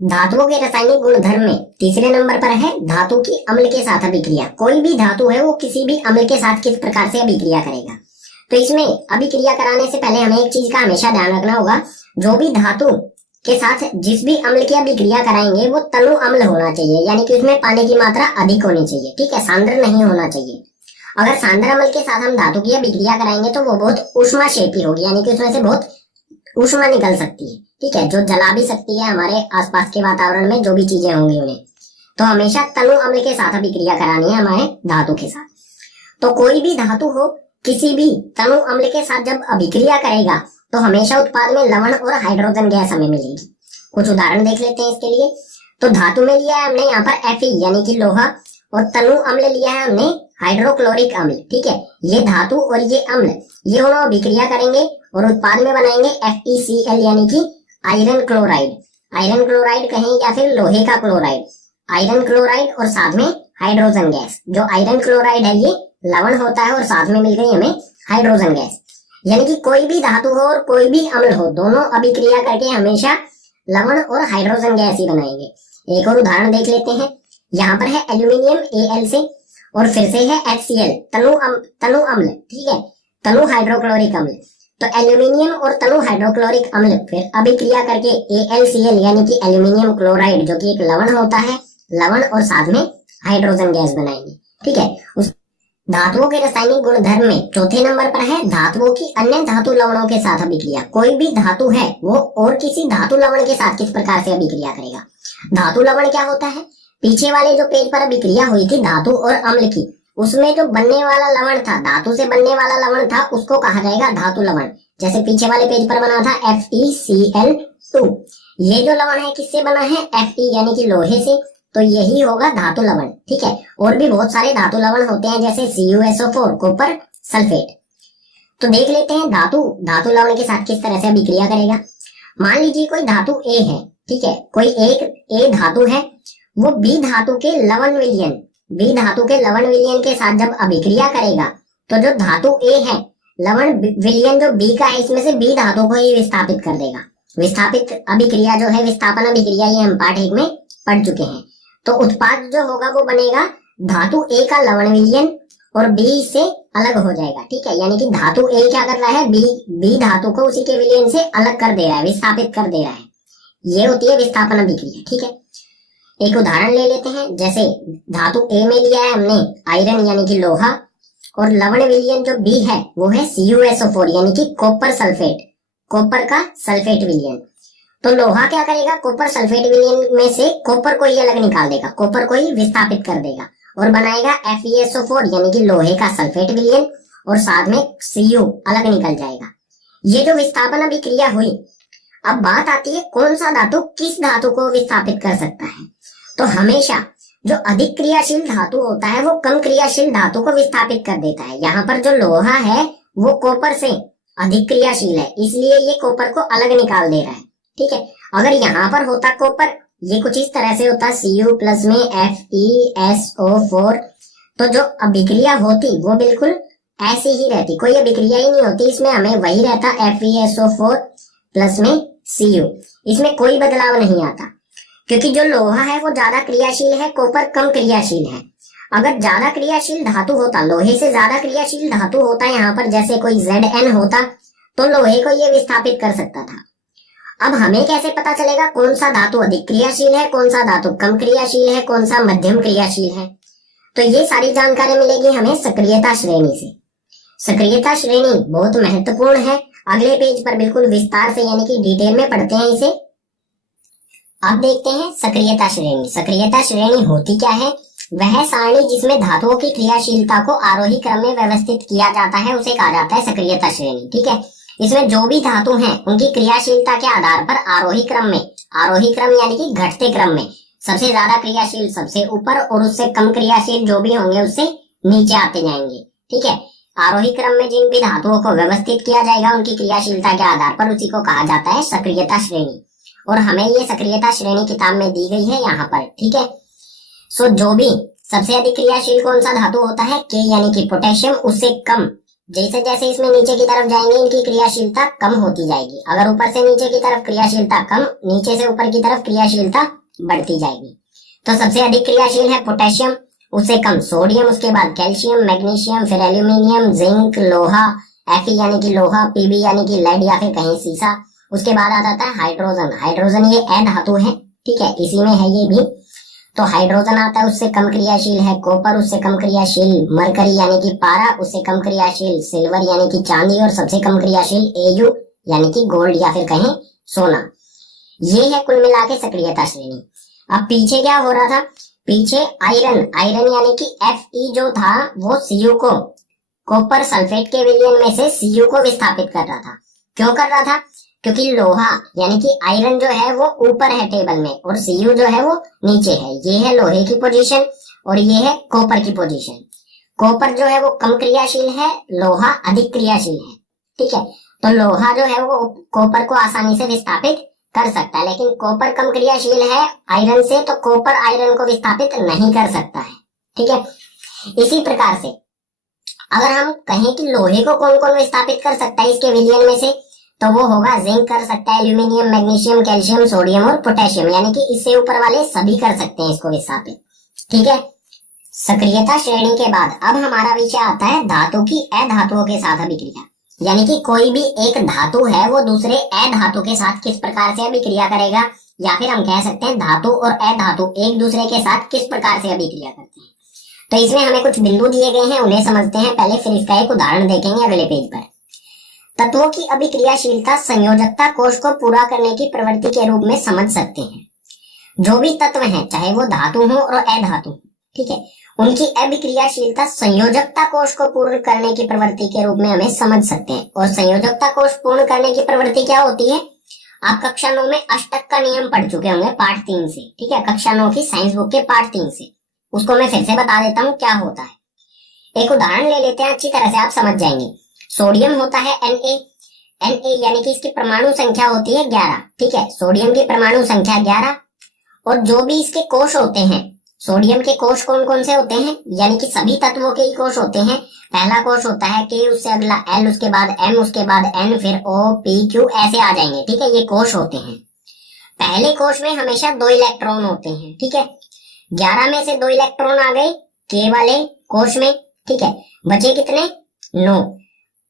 धातुओं के रासायनिक गुणधर्म में तीसरे नंबर पर है धातु की अम्ल के साथ अभिक्रिया। कोई भी धातु है वो किसी भी अम्ल के साथ किस प्रकार से अभिक्रिया करेगा। तो इसमें अभिक्रिया कराने से पहले हमें एक चीज का हमेशा ध्यान रखना होगा, जो भी धातु के साथ जिस भी अम्ल की अभिक्रिया कराएंगे वो तनु अम्ल होना चाहिए, यानी कि उसमें पानी की मात्रा अधिक होनी चाहिए, ठीक है, सांद्र नहीं होना चाहिए। अगर सांद्र अम्ल के साथ हम धातु की अभिक्रिया कराएंगे तो वो बहुत ऊष्माक्षेपी होगी, यानी कि उसमें से बहुत ऊष्मा निकल सकती है, ठीक है, जो जला भी सकती है हमारे आसपास के वातावरण में जो भी चीजें होंगी उन्हें। तो हमेशा तनु अम्ल के साथ अभिक्रिया करानी है हमारे धातु के साथ। तो कोई भी धातु हो किसी भी तनु अम्ल के साथ जब अभिक्रिया करेगा तो हमेशा उत्पाद में लवण और हाइड्रोजन गैस हमें मिलेगी। कुछ उदाहरण देख लेते हैं इसके लिए। तो धातु में लिया है हमने यहाँ पर Fe यानी कि लोहा, और तनु अम्ल लिया है हमने हाइड्रोक्लोरिक अम्ल, ठीक है। ये धातु और ये अम्ल ये दोनों अभिक्रिया करेंगे और उत्पाद में बनाएंगे FeCl यानी कि आयरन क्लोराइड। आयरन क्लोराइड कहें या फिर लोहे का क्लोराइड, आयरन क्लोराइड और साथ में हाइड्रोजन गैस। जो आयरन क्लोराइड है ये लवण होता है और साथ में मिल गई हमें हाइड्रोजन गैस। यानी कि कोई भी धातु हो और कोई भी अम्ल हो, दोनों अभिक्रिया करके हमेशा लवण और हाइड्रोजन गैस ही बनाएंगे। एक और उदाहरण देख लेते हैं। यहाँ पर है एल्यूमिनियम Al से और फिर से है HCl तनु अम्ल, ठीक है, तनु हाइड्रोक्लोरिक अम्ल। तो एल्यूमिनियम और तनु हाइड्रोक्लोरिक अम्ल फिर अभिक्रिया करके AlCl यानी कि एल्यूमिनियम क्लोराइड जो कि एक लवण होता है, लवण और साथ में हाइड्रोजन गैस बनाएंगे, ठीक है। उस धातुओं के रासायनिक गुणधर्म में चौथे नंबर पर है धातुओं की अन्य धातु लवणों के साथ अभिक्रिया। कोई भी धातु है वो और किसी धातु लवण के साथ किस प्रकार से अभिक्रिया करेगा। धातु लवण क्या होता है, पीछे वाले जो पेज पर अभिक्रिया हुई थी धातु और अम्ल की, उसमें जो बनने वाला लवण था, धातु से बनने वाला लवण था, उसको कहा जाएगा धातु लवण। जैसे पीछे वाले पेज पर बना था FeCl2, ये जो लवण है किससे बना है, Fe यानी कि लोहे से, तो यही होगा धातु लवण, ठीक है। और भी बहुत सारे धातु लवण होते हैं जैसे CuSO4 कॉपर सल्फेट। तो देख लेते हैं धातु लवण के साथ किस तरह से अभिक्रिया करेगा। मान लीजिए कोई धातु A है, ठीक है, कोई एक A धातु है, वो B धातु के लवण विलयन के साथ जब अभिक्रिया करेगा तो जो धातु A है लवण विलयन जो B का है इसमें से B धातु को ही विस्थापित कर देगा। विस्थापित अभिक्रिया जो है विस्थापन अभिक्रिया, ये हम पाठ 1 में पढ़ चुके हैं। तो उत्पाद जो होगा वो बनेगा धातु A का लवण विलयन और B से अलग हो जाएगा, ठीक है। यानी कि धातु A क्या कर रहा है, B धातु को उसी के विलयन से अलग कर दे रहा है, विस्थापित कर दे रहा है। ये होती है विस्थापन अभिक्रिया, ठीक है। एक उदाहरण ले लेते हैं। जैसे धातु A में लिया है हमने आयरन यानी कि लोहा, और लवण विलयन जो B है वो है CuSO4 यानी कि कॉपर सल्फेट, कॉपर का सल्फेट विलयन। तो लोहा क्या करेगा, कॉपर सल्फेट विलयन में से कॉपर को ही अलग निकाल देगा, कॉपर को ही विस्थापित कर देगा और बनाएगा FeSO4 यानी कि लोहे का सल्फेट विलयन, और साथ में Cu अलग निकल जाएगा। ये जो विस्थापन अभिक्रिया हुई। अब बात आती है कौन सा धातु किस धातु को विस्थापित कर सकता है। तो हमेशा जो अधिक क्रियाशील धातु होता है वो कम क्रियाशील धातु को विस्थापित कर देता है। यहाँ पर जो लोहा है वो कॉपर से अधिक क्रियाशील है, इसलिए ये कॉपर को अलग निकाल दे रहा है, ठीक है। अगर यहाँ पर होता कॉपर, ये कुछ इस तरह से होता Cu प्लस में FeSO4, तो जो अभिक्रिया होती वो बिल्कुल ऐसी ही रहती, कोई अभिक्रिया ही नहीं होती, इसमें हमें वही रहता FeSO4 प्लस में Cu, इसमें कोई बदलाव नहीं आता। क्योंकि जो लोहा है वो ज्यादा क्रियाशील है, कॉपर कम क्रियाशील है। अगर ज्यादा क्रियाशील धातु होता, लोहे से ज्यादा क्रियाशील धातु होता यहाँ पर, जैसे कोई Zn होता, तो लोहे को ये विस्थापित कर सकता था। अब हमें कैसे पता चलेगा कौन सा धातु अधिक क्रियाशील है, कौन सा धातु कम क्रियाशील है, कौन सा मध्यम क्रियाशील है। तो ये सारी जानकारी मिलेगी हमें सक्रियता श्रेणी से। सक्रियता श्रेणी बहुत महत्वपूर्ण है। अगले पेज पर बिल्कुल विस्तार से यानी कि डिटेल में पढ़ते हैं इसे। अब देखते हैं सक्रियता श्रेणी। सक्रियता श्रेणी होती क्या है, वह सारणी जिसमें धातुओं की क्रियाशीलता को आरोही क्रम में व्यवस्थित किया जाता है उसे कहा जाता है सक्रियता श्रेणी, ठीक है। इसमें जो भी धातु हैं उनकी क्रियाशीलता के आधार पर आरोही क्रम यानी कि घटते क्रम में सबसे ज्यादा क्रियाशील सबसे ऊपर और उससे कम क्रियाशील जो भी होंगे उससे नीचे आते जाएंगे। ठीक है, आरोही क्रम में जिन भी धातुओं को व्यवस्थित किया जाएगा उनकी क्रियाशीलता के आधार पर उसी को कहा जाता है सक्रियता श्रेणी। और हमें ये सक्रियता श्रेणी किताब में दी गई है यहाँ पर। ठीक है, सो जो भी सबसे अधिक क्रियाशील कौन सा धातु होता है, के यानी कि पोटेशियम, उससे कम जैसे जैसे इसमें नीचे की तरफ जाएंगे इनकी क्रियाशीलता कम होती जाएगी। अगर ऊपर से नीचे की तरफ क्रियाशीलता कम, नीचे से ऊपर की तरफ क्रियाशीलता बढ़ती जाएगी। तो सबसे अधिक क्रियाशील है पोटेशियम, उससे कम सोडियम, उसके बाद कैल्शियम, मैग्नीशियम, फिर एल्यूमिनियम, जिंक, लोहा, Fe यानी कि लोहा, Pb यानी कि लेड या फिर कहीं सीसा। उसके बाद आ जाता है हाइड्रोजन। हाइड्रोजन ये अधातु है। ठीक है, इसी में है ये भी। तो हाइड्रोजन आता है, उससे कम क्रियाशील है कॉपर, उससे कम क्रियाशील मरकरी यानी कि पारा, उससे कम क्रियाशील सिल्वर यानी कि चांदी, और सबसे कम क्रियाशील Au यानी कि गोल्ड या फिर कहें सोना। ये है कुल मिला के सक्रियता श्रेणी। अब पीछे क्या हो रहा था, पीछे आयरन, आयरन यानी कि Fe जो था वो Cu को कॉपर सल्फेट के विलयन में से Cu को विस्थापित कर रहा था। क्यों कर रहा था, क्योंकि लोहा यानी कि आयरन जो है वो ऊपर है टेबल में और Cu जो है वो नीचे है। ये है लोहे की पोजीशन और ये है कॉपर की पोजीशन। कॉपर जो है वो कम क्रियाशील है, लोहा अधिक क्रियाशील है। ठीक है, तो लोहा जो है वो कॉपर को आसानी से विस्थापित कर सकता है, लेकिन कॉपर कम क्रियाशील है आयरन से, तो कॉपर आयरन को विस्थापित नहीं कर सकता है। ठीक है, इसी प्रकार से अगर हम कहें कि लोहे को कौन कौन विस्थापित कर सकता है इसके विलयन में से, तो वो होगा जिंक कर सकता है, एल्यूमिनियम, मैग्नीशियम, कैल्शियम, सोडियम और पोटेशियम, यानी कि इससे ऊपर वाले सभी कर सकते हैं इसको विस्थापित। ठीक है, सक्रियता श्रेणी के बाद अब हमारा विषय आता है धातु की अधातुओं के साथ अभिक्रिया। यानी कि कोई भी एक धातु है वो दूसरे अधातु के साथ किस प्रकार से अभिक्रिया करेगा, या फिर हम कह सकते हैं धातु और अधातु एक दूसरे के साथ किस प्रकार से अभिक्रिया करते हैं। तो इसमें हमें कुछ बिंदु दिए गए हैं, उन्हें समझते हैं पहले, फिर इसका एक उदाहरण देखेंगे अगले पेज पर। तत्वों की अभिक्रियाशीलता संयोजकता कोश को पूरा करने की प्रवृत्ति के रूप में समझ सकते हैं। जो भी तत्व हैं, चाहे वो धातु हो और अधातु, ठीक है, उनकी अभिक्रियाशीलता संयोजकता कोश को पूर्ण करने की प्रवृत्ति के रूप में हमें समझ सकते हैं। और संयोजकता कोश पूर्ण करने की प्रवृत्ति क्या होती है, आप कक्षा 9 में अष्टक का नियम पढ़ चुके होंगे पाठ 3 से। ठीक है, कक्षा 9 की साइंस बुक के पाठ 3 से, उसको मैं फिर से बता देता हूँ क्या होता है। एक उदाहरण ले लेते हैं, अच्छी तरह से आप समझ जाएंगे। सोडियम होता है Na यानी कि इसकी परमाणु संख्या होती है 11। ठीक है, सोडियम की परमाणु संख्या 11। और जो भी इसके कोश होते हैं, सोडियम के कोश कौन कौन से होते हैं, यानी कि सभी तत्वों के ही कोश होते हैं। पहला कोश होता है K, उससे अगला L, उसके बाद M, उसके बाद N, फिर O, P, Q ऐसे आ जाएंगे। ठीक है, ये कोश होते हैं। पहले कोश में हमेशा 2 इलेक्ट्रॉन होते हैं। ठीक है, 11 में से 2 इलेक्ट्रॉन आ गए K वाले कोश में। ठीक है, बचे कितने, 9।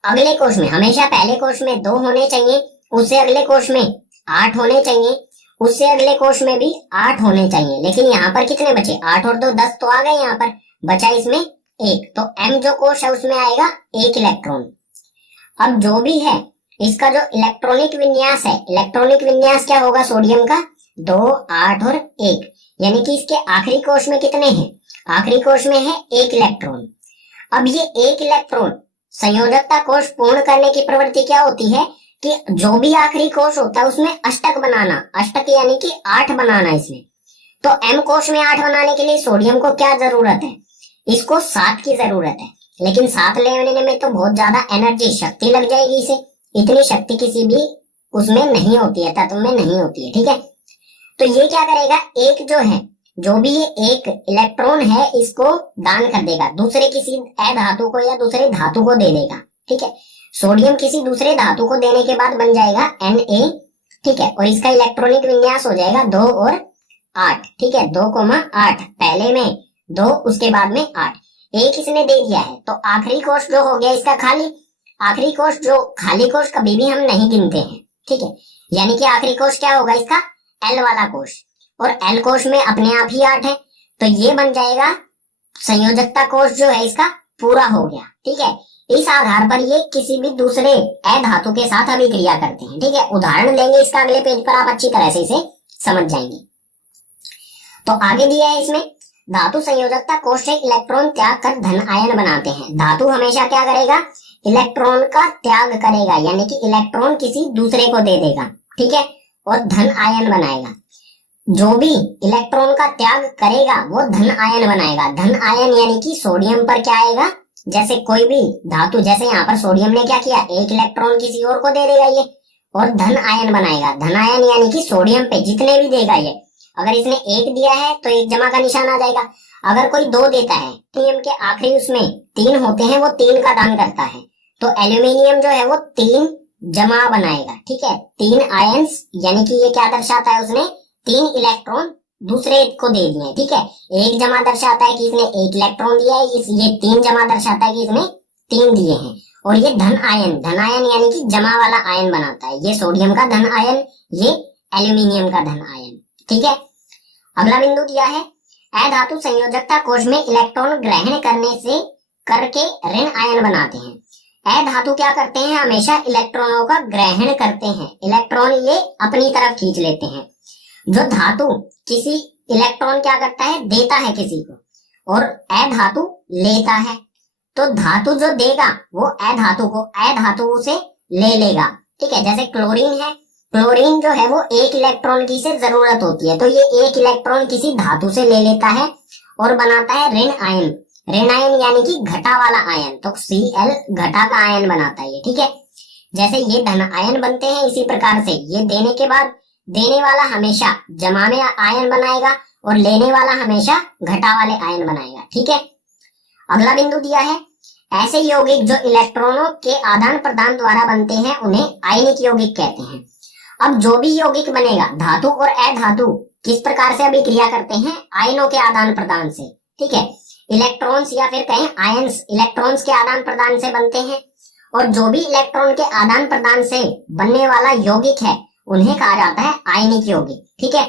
अगले कोश में हमेशा पहले कोश में 2 होने चाहिए, उससे अगले कोश में 8 होने चाहिए, उससे अगले कोश में भी 8 होने चाहिए। लेकिन यहाँ पर कितने बचे, 8 और 2 10 तो आ गए, यहाँ पर बचा इसमें 1। तो M जो कोश है उसमें आएगा 1 इलेक्ट्रॉन। अब जो भी है इसका जो इलेक्ट्रॉनिक विन्यास है, इलेक्ट्रॉनिक विन्यास क्या होगा सोडियम का, 2, 8 और 1, यानी कि इसके आखिरी कोश में कितने हैं, आखिरी कोश में है 1 इलेक्ट्रॉन। अब ये 1 इलेक्ट्रॉन संयोजकता कोश पूर्ण करने की प्रवृत्ति क्या होती है कि जो भी आखिरी कोश होता है उसमें अष्टक बनाना, अष्टक यानी कि 8 बनाना इसमें। तो M कोश में 8 बनाने के लिए सोडियम को क्या जरूरत है, इसको 7 की जरूरत है। लेकिन 7 लेने में तो बहुत ज्यादा एनर्जी, शक्ति लग जाएगी इसे, इतनी शक्ति किसी भी उसमें नहीं होती है, तत्व में नहीं होती है। ठीक है, तो ये क्या करेगा, एक जो है, जो भी ये 1 इलेक्ट्रॉन है इसको दान कर देगा, दूसरे किसी अधातु को या दूसरे धातु को दे देगा। ठीक है, सोडियम किसी दूसरे धातु को देने के बाद बन जाएगा Na। ठीक है, और इसका इलेक्ट्रॉनिक विन्यास हो जाएगा 2 और 8। ठीक है, 2,8, पहले में 2 उसके बाद में 8, 1 इसने दे दिया है। तो आखिरी कोश जो हो गया इसका खाली, आखिरी कोश जो खाली कोश कभी भी हम नहीं गिनते हैं। ठीक है, यानी कि आखिरी कोश क्या होगा इसका, L वाला कोश, और L कोश में अपने आप ही 8 है, तो ये बन जाएगा संयोजकता कोश जो है इसका पूरा हो गया। ठीक है, इस आधार पर ये किसी भी दूसरे अधातु के साथ अभिक्रिया करते हैं। ठीक है, उदाहरण लेंगे इसका अगले पेज पर, आप अच्छी तरह से इसे समझ जाएंगे। तो आगे दिया है इसमें, धातु संयोजकता कोश से इलेक्ट्रॉन त्याग कर धन आयन बनाते हैं। धातु हमेशा क्या करेगा, इलेक्ट्रॉन का त्याग करेगा, यानी कि इलेक्ट्रॉन किसी दूसरे को दे देगा। ठीक है, और धन आयन बनाएगा। जो भी इलेक्ट्रॉन का त्याग करेगा वो धन आयन बनाएगा। धन आयन यानी कि सोडियम पर क्या आएगा, जैसे कोई भी धातु, जैसे यहाँ पर सोडियम ने क्या किया, एक इलेक्ट्रॉन किसी और को दे देगा ये, और धन आयन बनाएगा। धन आयन यानी कि सोडियम पे जितने भी देगा ये, अगर इसने एक दिया है तो एक जमा का निशान आ जाएगा। अगर कोई दो देता है, एल्यूमिनियम के आखिरी उसमें तीन होते हैं, वो तीन का दान करता है, तो एल्यूमिनियम जो है वो तीन जमा बनाएगा। ठीक है, तीन आयंस, यानी कि ये क्या दर्शाता है, उसने तीन इलेक्ट्रॉन दूसरे को दे दिए। ठीक है, एक जमा दर्शाता है कि इसने एक इलेक्ट्रॉन दिया है, ये तीन जमा दर्शाता है कि इसने तीन दिए हैं। और ये धन आयन यानी कि जमा वाला आयन बनाता है। ये सोडियम का धन आयन, ये एल्यूमिनियम का धन आयन। ठीक है, अगला बिंदु दिया है, अधातु संयोजकता कोश में इलेक्ट्रॉन ग्रहण करने से करके ऋण आयन बनाते हैं। अधातु क्या करते हैं, हमेशा इलेक्ट्रॉनों का ग्रहण करते हैं, इलेक्ट्रॉन ये अपनी तरफ खींच लेते हैं। जो धातु किसी इलेक्ट्रॉन क्या करता है, देता है किसी को, और अधातु लेता है। तो धातु जो देगा वो अधातु से ले लेगा। ठीक है, जैसे क्लोरीन है, क्लोरीन जो है वो एक इलेक्ट्रॉन की से जरूरत होती है, तो ये एक इलेक्ट्रॉन किसी धातु से ले लेता है और बनाता है ऋण आयन। ऋण आयन यानी कि घटा वाला आयन, तो Cl घटा का आयन बनाता है ये। ठीक है, जैसे ये धन आयन बनते हैं, इसी प्रकार से ये देने के बाद देने वाला हमेशा जमा में आयन बनाएगा और लेने वाला हमेशा घटा वाले आयन बनाएगा। ठीक है, अगला बिंदु दिया है, ऐसे यौगिक जो इलेक्ट्रॉनों के आदान प्रदान द्वारा बनते हैं उन्हें आयनिक यौगिक कहते हैं। अब जो भी यौगिक बनेगा, धातु और अधातु किस प्रकार से अभिक्रिया करते हैं, आयनों के आदान प्रदान से। ठीक है, इलेक्ट्रॉन्स या फिर कहें आयंस इलेक्ट्रॉन्स के आदान प्रदान से बनते हैं, और जो भी इलेक्ट्रॉन के आदान प्रदान से बनने वाला यौगिक है उन्हें कहा जाता है आयनिक यौगिक। ठीक है,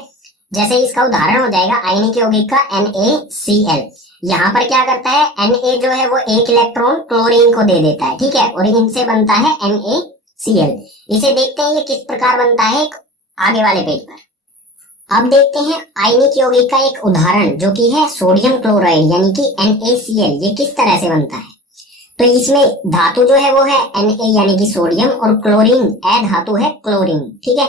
जैसे इसका उदाहरण हो जाएगा आयनिक यौगिक का NaCl। यहाँ पर क्या करता है, Na जो है वो एक इलेक्ट्रॉन क्लोरीन को दे देता है। ठीक है, और इनसे बनता है NaCl। इसे देखते हैं ये किस प्रकार बनता है आगे वाले पेज पर। अब देखते हैं आयनिक यौगिक का एक उदाहरण, जो कि है सोडियम क्लोराइड यानी कि NaCl। ये किस तरह से बनता है, तो इसमें धातु जो है वो है Na यानी कि सोडियम, और क्लोरीन अधातु है क्लोरीन। ठीक है,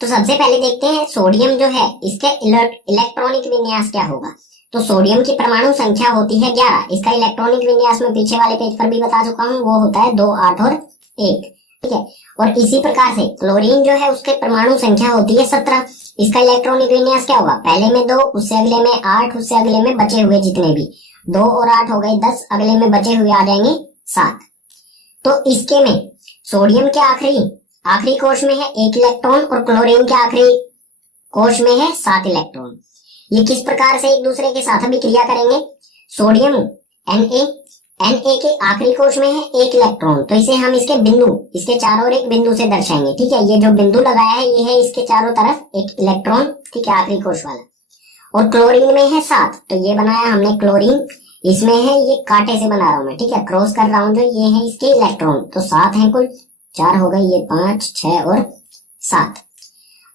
तो सबसे पहले देखते हैं सोडियम जो है इसके इलेक्ट्रॉनिक विन्यास क्या होगा। तो सोडियम की परमाणु संख्या होती है 11। इसका इलेक्ट्रॉनिक विन्यास में पीछे वाले पेज पर भी बता चुका हूँ, वो होता है 2, 8 और 1। ठीक है, और इसी प्रकार से क्लोरीन जो है उसके परमाणु संख्या होती है 17। इसका इलेक्ट्रॉनिक विन्यास क्या होगा, पहले में 2, उससे अगले में 8, उससे अगले में बचे हुए जितने भी 2 और 8 हो गए 10, अगले में बचे हुए आ जाएंगे 7। तो इसके में सोडियम के आखिरी कोश में है 1 इलेक्ट्रॉन, और क्लोरीन के आखिरी कोश में है 7 इलेक्ट्रॉन। ये किस प्रकार से एक दूसरे के साथ अभिक्रिया करेंगे, सोडियम Na के आखिरी कोश में है 1 इलेक्ट्रॉन, तो इसे हम इसके चारों ओर एक बिंदु से दर्शाएंगे। ठीक है, ये जो बिंदु लगाया है ये है इसके चारों तरफ 1 इलेक्ट्रॉन। ठीक है, आखिरी कोश वाला। और क्लोरीन में है 7, तो ये बनाया हमने क्लोरीन, इसमें है ये कांटे से बना रहा हूं मैं। ठीक है, क्रॉस कर रहा हूं, जो ये है इसके इलेक्ट्रॉन, तो 7 है कुल, 4 हो गए, ये 5, 6 और 7।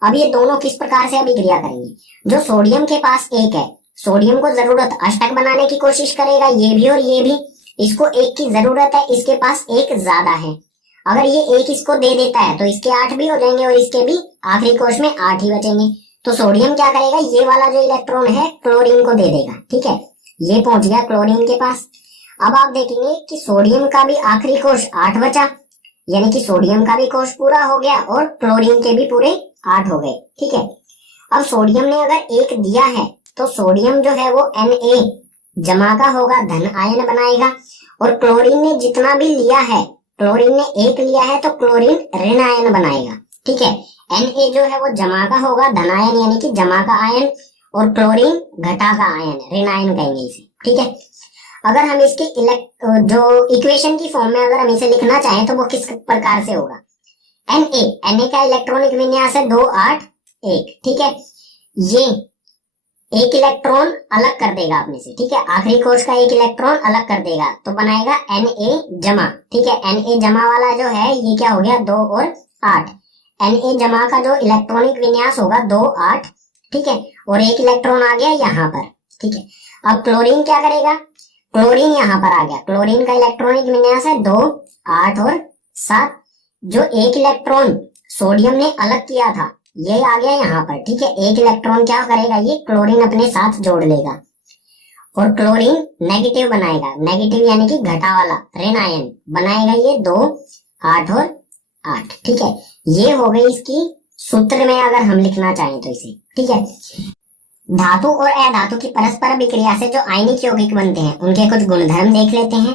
अब ये दोनों किस प्रकार से अभिक्रिया करेंगे, जो सोडियम के पास 1 है, सोडियम को जरूरत अष्टक बनाने की कोशिश करेगा, ये भी और ये भी, इसको 1 की जरूरत है, इसके पास 1 ज्यादा है। अगर ये 1 इसको दे देता है तो इसके 8 भी हो जाएंगे, और इसके भी आखिरी कोश में 8 ही बचेंगे। तो सोडियम क्या करेगा, ये वाला जो इलेक्ट्रॉन है क्लोरीन को दे देगा। ठीक है, ये पहुंच गया क्लोरीन के पास। अब आप देखेंगे कि सोडियम का भी आखिरी कोश 8 बचा, यानी कि सोडियम का भी कोश पूरा हो गया और क्लोरीन के भी पूरे 8 हो गए। ठीक है, अब सोडियम ने अगर 1 दिया है तो सोडियम जो है वो Na जमा का होगा, धन आयन बनाएगा, और क्लोरीन ने जितना भी लिया है, क्लोरीन ने 1 लिया है तो क्लोरीन ऋण आयन बनाएगा। ठीक है, Na जो है वो जमा का होगा, धन आयन यानी कि जमा का आयन, और क्लोरीन घटा का आयन, ऋण आयन कहेंगे इसे। ठीक है, अगर हम इसकी जो इक्वेशन की फॉर्म में अगर हम इसे लिखना चाहें तो वो किस प्रकार से होगा, Na का इलेक्ट्रॉनिक विन्यास है 2, 8, 1। ठीक है, ये 1 इलेक्ट्रॉन अलग कर देगा अपने से। ठीक है, आखिरी कोश का 1 इलेक्ट्रॉन अलग कर देगा तो बनाएगा Na जमा। ठीक है, Na जमा वाला जो है ये क्या हो गया, 2 और 8। Na जमा का जो इलेक्ट्रॉनिक विन्यास होगा 2, 8। ठीक है, और 1 इलेक्ट्रॉन आ गया यहाँ पर। ठीक है, अब क्लोरीन क्या करेगा, क्लोरीन यहाँ पर आ गया, क्लोरीन का इलेक्ट्रॉनिक विन्यास है 2, 8 और 7। जो 1 इलेक्ट्रॉन सोडियम ने अलग किया था ये आ गया यहाँ पर, ठीक है। एक इलेक्ट्रॉन क्या करेगा, ये क्लोरीन अपने साथ जोड़ लेगा और क्लोरीन नेगेटिव बनाएगा, नेगेटिव यानी कि घटा वाला ऋण आयन बनाएगा, ये 2 8 और 8, ठीक है। ये हो गई इसकी सूत्र में अगर हम लिखना चाहें तो इसे, ठीक है। धातु और अधातु की परस्पर अभिक्रिया से जो आयनिक यौगिक बनते हैं उनके कुछ गुणधर्म देख लेते हैं।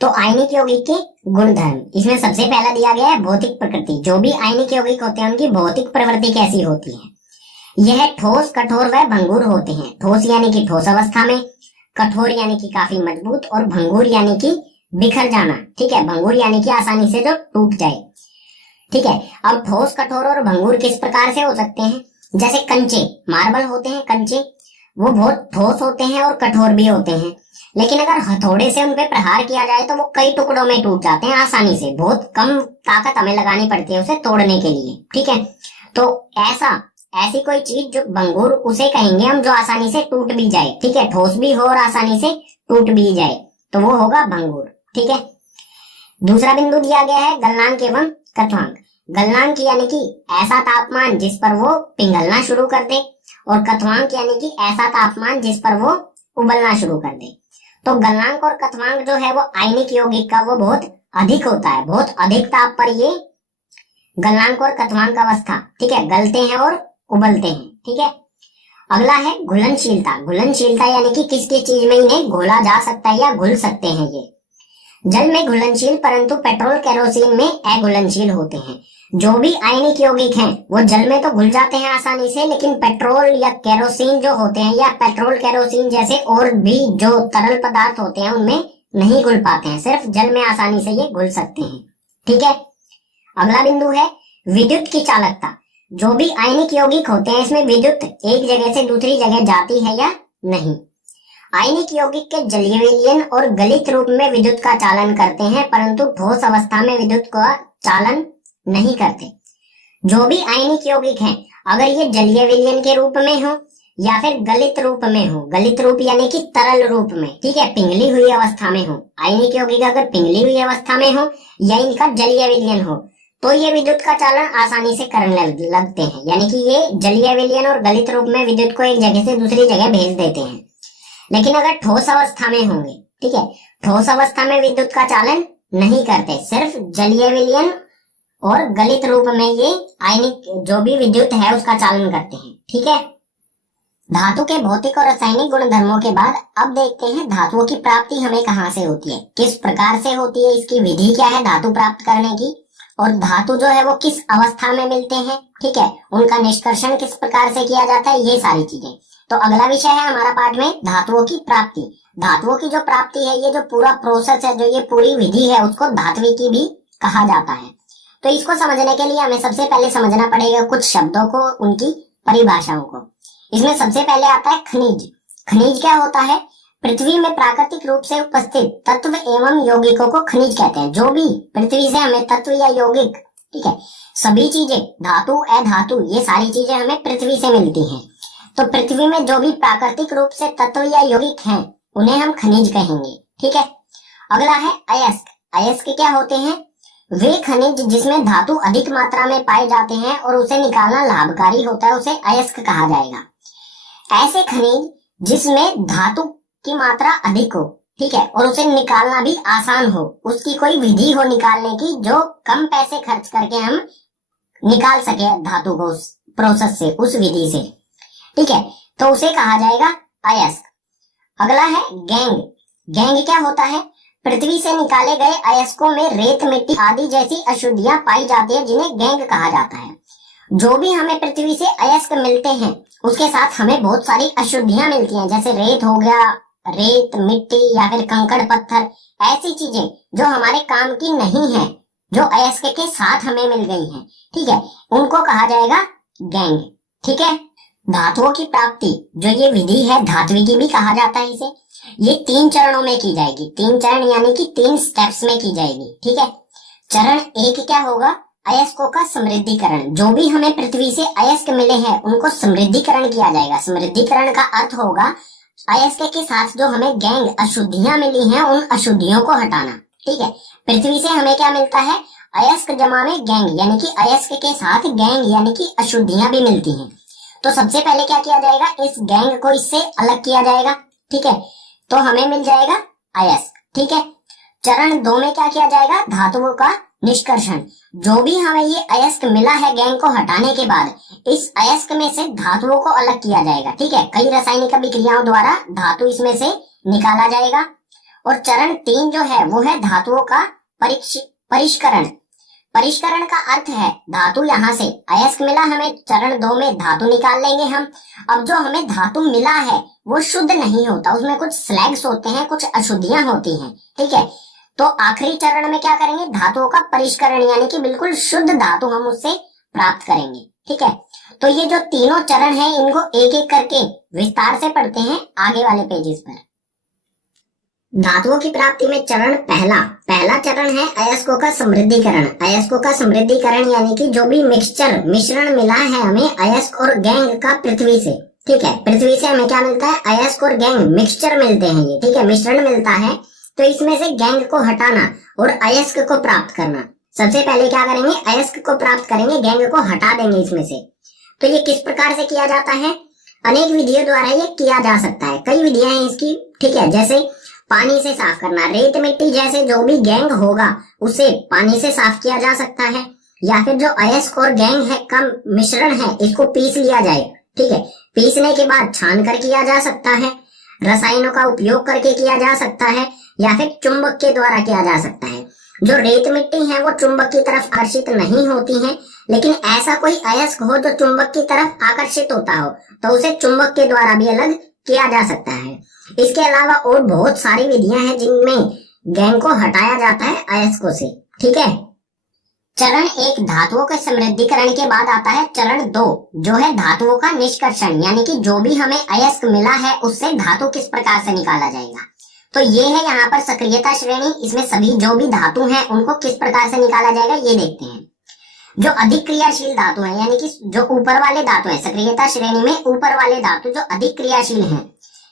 तो आयनिक यौगिक के गुणधर्म, इसमें सबसे पहला दिया गया है भौतिक प्रकृति। जो भी आयनिक यौगिक होते हैं उनकी भौतिक प्रवृत्ति कैसी होती है। यह ठोस, कठोर व भंगुर होते हैं। ठोस यानी कि ठोस अवस्था में, कठोर यानी कि काफी मजबूत, और भंगुर यानी कि बिखर जाना, ठीक है। भंगुर यानी कि आसानी से जो टूट जाए, ठीक है। अब ठोस, कठोर और भंगुर किस प्रकार से हो सकते हैं, जैसे कंचे, मार्बल होते हैं कंचे, वो बहुत ठोस होते हैं और कठोर भी होते हैं, लेकिन अगर हथौड़े से उन पे प्रहार किया जाए तो वो कई टुकड़ों में टूट जाते हैं आसानी से। बहुत कम ताकत हमें लगानी पड़ती है उसे तोड़ने के लिए, ठीक है। तो ऐसी कोई चीज जो भंगुर, उसे कहेंगे हम जो आसानी से टूट भी जाए, ठीक है। ठोस भी हो और आसानी से टूट भी जाए तो वो होगा भंगुर, ठीक है। दूसरा बिंदु दिया गया है गलनांक एवं क्वथनांक। गलनांक यानी कि ऐसा तापमान जिस पर वो पिघलना शुरू कर दे, और क्वथनांक यानी कि ऐसा तापमान जिस पर वो उबलना शुरू कर दे। तो गलनांक और क्वथनांक जो है वो आयनिक यौगिक का वो बहुत अधिक होता है, बहुत अधिक ताप पर ये गलनांक और क्वथनांक अवस्था, ठीक है, गलते हैं और उबलते हैं, ठीक है। अगला है घुलनशीलता। घुलनशीलता यानी कि किस किस चीज में इन्हें घोला जा सकता है या घुल सकते हैं ये। जल में घुलनशील, परंतु पेट्रोल केरोसिन में अघुलनशील होते हैं। जो भी आयनिक यौगिक हैं वो जल में तो घुल जाते हैं आसानी से, लेकिन पेट्रोल या केरोसिन जो होते हैं या पेट्रोल केरोसिन जैसे और भी जो तरल पदार्थ होते हैं उनमें नहीं घुल पाते हैं, सिर्फ जल में आसानी से ये घुल सकते हैं, ठीक है। अगला बिंदु है विद्युत की चालकता। जो भी आयनिक यौगिक होते हैं इसमें विद्युत एक जगह से दूसरी जगह जाती है या नहीं। आयनिक यौगिक के जलीय विलयन और गलित रूप में विद्युत का चालन करते हैं, परंतु ठोस अवस्था में विद्युत का चालन नहीं करते। जो भी आयनिक यौगिक हैं अगर ये जलीय विलयन के रूप में हो या फिर गलित रूप में हो, गलित रूप यानी कि तरल रूप में, ठीक है, पिघली हुई अवस्था में हो, आयनिक यौगिक अगर पिघली हुई अवस्था में हो या इनका जलीय विलयन हो तो ये विद्युत का चालन आसानी से करने लगते हैं, यानी कि ये जलीय विलयन और गलित रूप में विद्युत को एक जगह से दूसरी जगह भेज देते हैं। लेकिन अगर ठोस अवस्था में होंगे, ठीक है, ठोस अवस्था में विद्युत का चालन नहीं करते, सिर्फ जलीय विलयन और गलित रूप में ये आयनिक जो भी विद्युत है उसका चालन करते हैं, ठीक है। धातु के भौतिक और रासायनिक गुणधर्मों के बाद अब देखते हैं धातुओं की प्राप्ति हमें कहाँ से होती है, किस प्रकार से होती है, इसकी विधि क्या है धातु प्राप्त करने की, और धातु जो है वो किस अवस्था में मिलते हैं, ठीक है, उनका निष्कर्षण किस प्रकार से किया जाता है, ये सारी चीजें। तो अगला विषय है हमारा पाठ में धातुओं की प्राप्ति। धातुओं की जो प्राप्ति है, ये जो पूरा प्रोसेस है, जो ये पूरी विधि है, उसको धात्विकी भी कहा जाता है। तो इसको समझने के लिए हमें सबसे पहले समझना पड़ेगा कुछ शब्दों को, उनकी परिभाषाओं को। इसमें सबसे पहले आता है खनिज। खनिज क्या होता है, पृथ्वी में प्राकृतिक रूप से उपस्थित तत्व एवं यौगिकों को खनिज कहते हैं। जो भी पृथ्वी से हमें तत्व या यौगिक, ठीक है, सभी चीजें धातु अधातु ये सारी चीजें हमें पृथ्वी से मिलती हैं। तो पृथ्वी में जो भी प्राकृतिक रूप से तत्व या यौगिक हैं उन्हें हम खनिज कहेंगे, ठीक है। अगला है अयस्क। अयस्क क्या होते हैं, वे खनिज जिसमें धातु अधिक मात्रा में पाए जाते हैं और उसे निकालना लाभकारी होता है, उसे अयस्क कहा जाएगा। ऐसे खनिज जिसमें धातु की मात्रा अधिक हो, ठीक है, और उसे निकालना भी आसान हो, उसकी कोई विधि हो निकालने की जो कम पैसे खर्च करके हम निकाल सके धातु को उस प्रोसेस से, उस विधि से, ठीक है, तो उसे कहा जाएगा अयस्क। अगला है गैंग। गैंग क्या होता है, पृथ्वी से निकाले गए अयस्कों में रेत, मिट्टी आदि जैसी अशुद्धियां पाई जाती है जिन्हें गैंग कहा जाता है। जो भी हमें पृथ्वी से अयस्क मिलते हैं उसके साथ हमें बहुत सारी अशुद्धियां मिलती हैं, जैसे रेत हो गया, रेत, मिट्टी या फिर कंकड़ पत्थर, ऐसी चीजें जो हमारे काम की नहीं है, जो अयस्क के साथ हमें मिल गई हैं, ठीक है, उनको कहा जाएगा गैंग, ठीक है। धातुओं की प्राप्ति जो ये विधि है धात्विकी भी कहा जाता है इसे, ये 3 चरणों में की जाएगी। 3 चरण यानी कि 3 स्टेप्स में की जाएगी, ठीक है। चरण 1 क्या होगा, अयस्कों का समृद्धिकरण। जो भी हमें पृथ्वी से अयस्क मिले हैं उनको समृद्धिकरण किया जाएगा। समृद्धिकरण का अर्थ होगा अयस्क के साथ जो हमें गैंग अशुद्धियां मिली हैं उन अशुद्धियों को हटाना, ठीक है। पृथ्वी से हमें क्या मिलता है, अयस्क जमा में गैंग यानी कि अयस्क के साथ गैंग यानी कि अशुद्धियां भी मिलती हैं। तो सबसे पहले क्या किया जाएगा, इस गैंग को इससे अलग किया जाएगा, ठीक है, तो हमें मिल जाएगा अयस्क, ठीक है। चरण 2 में क्या किया जाएगा, धातुओं का निष्कर्षण। जो भी हमें ये अयस्क मिला है गैंग को हटाने के बाद, इस अयस्क में से धातुओं को अलग किया जाएगा, ठीक है। कई रासायनिक अभिक्रियाओं द्वारा धातु इसमें से निकाला जाएगा। और चरण 3 जो है वो है धातुओं का परिष्करण। परिष्करण का अर्थ है धातु यहाँ से अयस्क मिला हमें, चरण 2 में धातु निकाल लेंगे हम। अब जो हमें धातु मिला है वो शुद्ध नहीं होता, उसमें कुछ स्लैग्स होते हैं, कुछ अशुद्धियां होती हैं, ठीक है। तो आखिरी चरण में क्या करेंगे, धातुओं का परिष्करण यानी कि बिल्कुल शुद्ध धातु हम उससे प्राप्त करेंगे, ठीक है। तो ये जो तीनों चरण हैं इनको एक एक करके विस्तार से पढ़ते हैं आगे वाले पेजेस पर। धातुओं की प्राप्ति में चरण पहला चरण है अयस्कों का समृद्धिकरण। अयस्कों का समृद्धिकरण यानी कि जो भी मिश्रण मिला है हमें अयस्क और गैंग का पृथ्वी से, ठीक है। पृथ्वी से हमें क्या मिलता है, अयस्क और गैंग मिक्सचर मिलते हैं ये, ठीक है, मिश्रण मिलता है। तो इसमें से गैंग को हटाना और अयस्क को प्राप्त करना। सबसे पहले क्या करेंगे, अयस्क को प्राप्त करेंगे, गैंग को हटा देंगे इसमें से। तो ये किस प्रकार से किया जाता है, अनेक विधियों द्वारा ये किया जा सकता है, कई विधियां हैं इसकी, ठीक है। जैसे पानी से साफ करना, रेत मिट्टी जैसे जो भी गैंग होगा उसे पानी से साफ किया जा सकता है। या फिर जो अयस्क और गैंग है का मिश्रण है इसको पीस लिया जाए, ठीक है। पीसने के बाद छान कर किया जा सकता है, रसायनों का उपयोग करके किया जा सकता है, या फिर चुंबक के द्वारा किया जा सकता है। जो रेत मिट्टी है वो चुंबक की तरफ आकर्षित नहीं होती है, लेकिन ऐसा कोई अयस्क हो जो चुंबक की तरफ आकर्षित होता हो तो उसे चुंबक के द्वारा भी अलग किया जा सकता है। इसके अलावा और बहुत सारी विधियां हैं जिनमें गैंग को हटाया जाता है अयस्कों से, ठीक है। चरण 1 धातुओं के समृद्धिकरण के बाद आता है चरण 2 जो है धातुओं का निष्कर्षण, यानी कि जो भी हमें अयस्क मिला है उससे धातु किस प्रकार से निकाला जाएगा। तो ये है यहाँ पर सक्रियता श्रेणी, इसमें सभी जो भी धातु हैं उनको किस प्रकार से निकाला जाएगा ये देखते हैं। जो अधिक क्रियाशील धातु है यानी कि जो ऊपर वाले धातु है, सक्रियता श्रेणी में ऊपर वाले धातु जो अधिक क्रियाशील हैं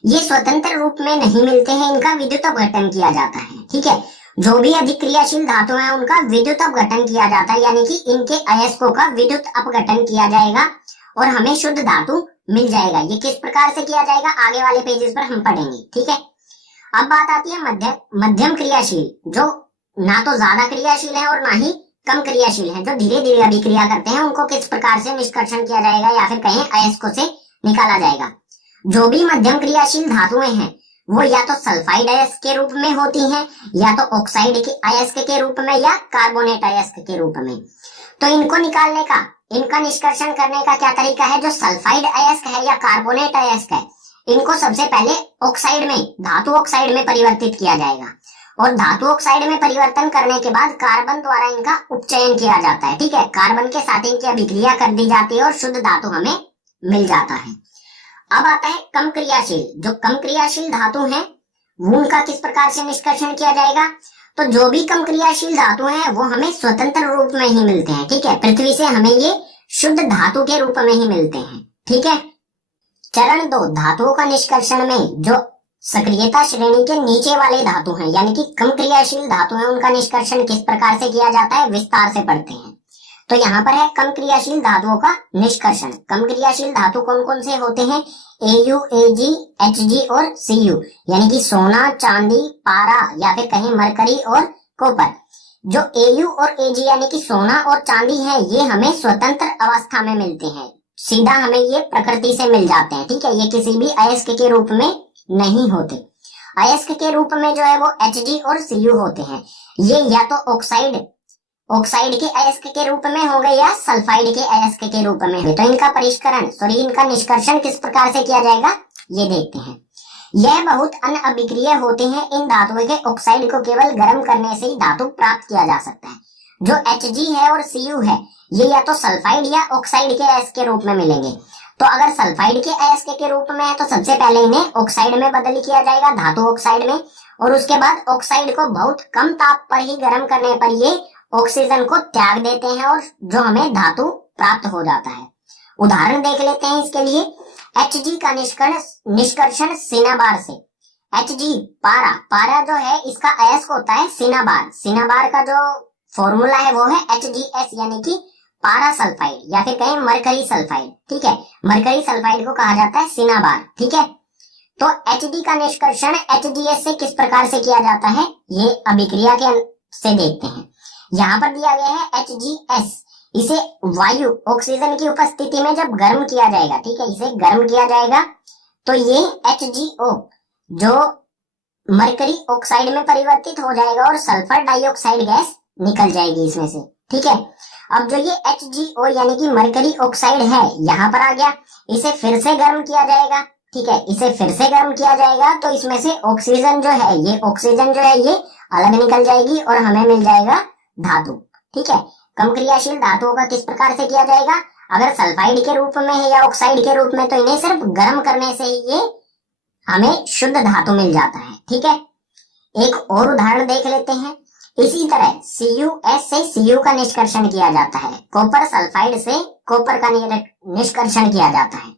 ये स्वतंत्र रूप में नहीं मिलते हैं, इनका विद्युत अपघटन किया जाता है, ठीक है। जो भी अधिक क्रियाशील धातु है उनका विद्युत अपघटन किया जाता है, यानी कि इनके अयस्कों का विद्युत अपघटन किया जाएगा और हमें शुद्ध धातु मिल जाएगा। ये किस प्रकार से किया जाएगा आगे वाले पेजेस पर हम पढ़ेंगे, ठीक है। अब बात आती है मध्यम क्रियाशील, जो ना तो ज्यादा क्रियाशील है और ना ही कम क्रियाशील है, जो धीरे धीरे अभिक्रिया करते हैं, उनको किस प्रकार से निष्कर्षण किया जाएगा या फिर कहें अयस्कों से निकाला जाएगा। जो भी मध्यम क्रियाशील धातुएं हैं वो या तो सल्फाइड अयस्क के रूप में होती हैं, या तो ऑक्साइड के अयस्क के रूप में, या कार्बोनेट अयस्क के रूप में। तो इनको निकालने का, इनका निष्कर्षण करने का क्या तरीका है, जो सल्फाइड अयस्क है या कार्बोनेट अयस्क है इनको सबसे पहले ऑक्साइड में, धातु ऑक्साइड में परिवर्तित किया जाएगा, और धातु ऑक्साइड में परिवर्तन करने के बाद कार्बन द्वारा इनका उपचयन किया जाता है, ठीक है। कार्बन के साथ इनकी अभिक्रिया कर दी जाती है और शुद्ध धातु हमें मिल जाता है। अब आता है कम क्रियाशील, जो कम क्रियाशील धातु है उनका किस प्रकार से निष्कर्षण किया जाएगा। तो जो भी कम क्रियाशील धातु है वो हमें स्वतंत्र रूप में ही मिलते हैं, ठीक है। पृथ्वी से हमें ये शुद्ध धातु के रूप में ही मिलते हैं, ठीक है। चरण 2 धातुओं का निष्कर्षण में जो सक्रियता श्रेणी के नीचे वाले धातु हैं यानी कि कम क्रियाशील धातु हैं उनका निष्कर्षण किस प्रकार से किया जाता है विस्तार से पढ़ते हैं। तो यहाँ पर है कम क्रियाशील धातुओं का निष्कर्षण। कम क्रियाशील धातु कौन कौन से होते हैं, Au, Ag, Hg और Cu, यानी कि सोना, चांदी, पारा या फिर कहें मरकरी और कॉपर। जो Au और Ag यानी कि सोना और चांदी है ये हमें स्वतंत्र अवस्था में मिलते हैं, सीधा हमें ये प्रकृति से मिल जाते हैं, ठीक है। ये किसी भी अयस्क के रूप में नहीं होते। अयस्क के रूप में जो है वो Hg और Cu होते हैं। ये या तो ऑक्साइड के अयस्क के रूप में होंगे या सल्फाइड के अयस्क के रूप में होंगे। तो इनका निष्कर्षण किस प्रकार से किया जाएगा ये देखते हैं। यह बहुत अनअभिक्रिय होते हैं। इन धातुओं के ऑक्साइड को केवल गर्म करने से ही धातु प्राप्त किया जा सकता है। जो Hg है और Cu है ये या तो सल्फाइड या ऑक्साइड के अयस्क के रूप में मिलेंगे। तो अगर सल्फाइड के अयस्क के रूप में है तो सबसे पहले इन्हें ऑक्साइड में बदल किया जाएगा, धातु ऑक्साइड में, और उसके बाद ऑक्साइड को बहुत कम ताप पर ही गर्म करने पर ये ऑक्सीजन को त्याग देते हैं और जो हमें धातु प्राप्त हो जाता है। उदाहरण देख लेते हैं इसके लिए। Hg का निष्कर्षण सिनाबार से। Hg पारा जो है इसका अयस्क होता है सिनाबार। सिनाबार का जो फॉर्मूला है वो है HgS यानी कि पारा सल्फाइड या फिर कहें मरकरी सल्फाइड। ठीक है, मरकरी सल्फाइड को कहा जाता है सिनाबार। ठीक है, तो Hd का निष्कर्षण HgS से किस प्रकार से किया जाता है ये अभिक्रिया के से देखते हैं। यहाँ पर दिया गया है HgS, इसे वायु ऑक्सीजन की उपस्थिति में जब गर्म किया जाएगा, ठीक है, इसे गर्म किया जाएगा तो ये HgO जो मरकरी ऑक्साइड में परिवर्तित हो जाएगा और सल्फर डाइऑक्साइड गैस निकल जाएगी इसमें से। ठीक है, अब जो ये HgO यानी कि मरकरी ऑक्साइड है यहाँ पर आ गया, इसे फिर से गर्म किया जाएगा। ठीक है, इसे फिर से गर्म किया जाएगा तो इसमें से ऑक्सीजन जो है ये ऑक्सीजन जो है ये अलग निकल जाएगी और हमें मिल जाएगा धातु। ठीक है, कम क्रियाशील धातुओं का किस प्रकार से किया जाएगा, अगर सल्फाइड के रूप में है या ऑक्साइड के रूप में तो इन्हें सिर्फ गर्म करने से ही ये हमें शुद्ध धातु मिल जाता है। ठीक है, एक और उदाहरण देख लेते हैं। इसी तरह CuS से Cu का निष्कर्षण किया जाता है, कॉपर सल्फाइड से कॉपर का निष्कर्षण किया जाता है।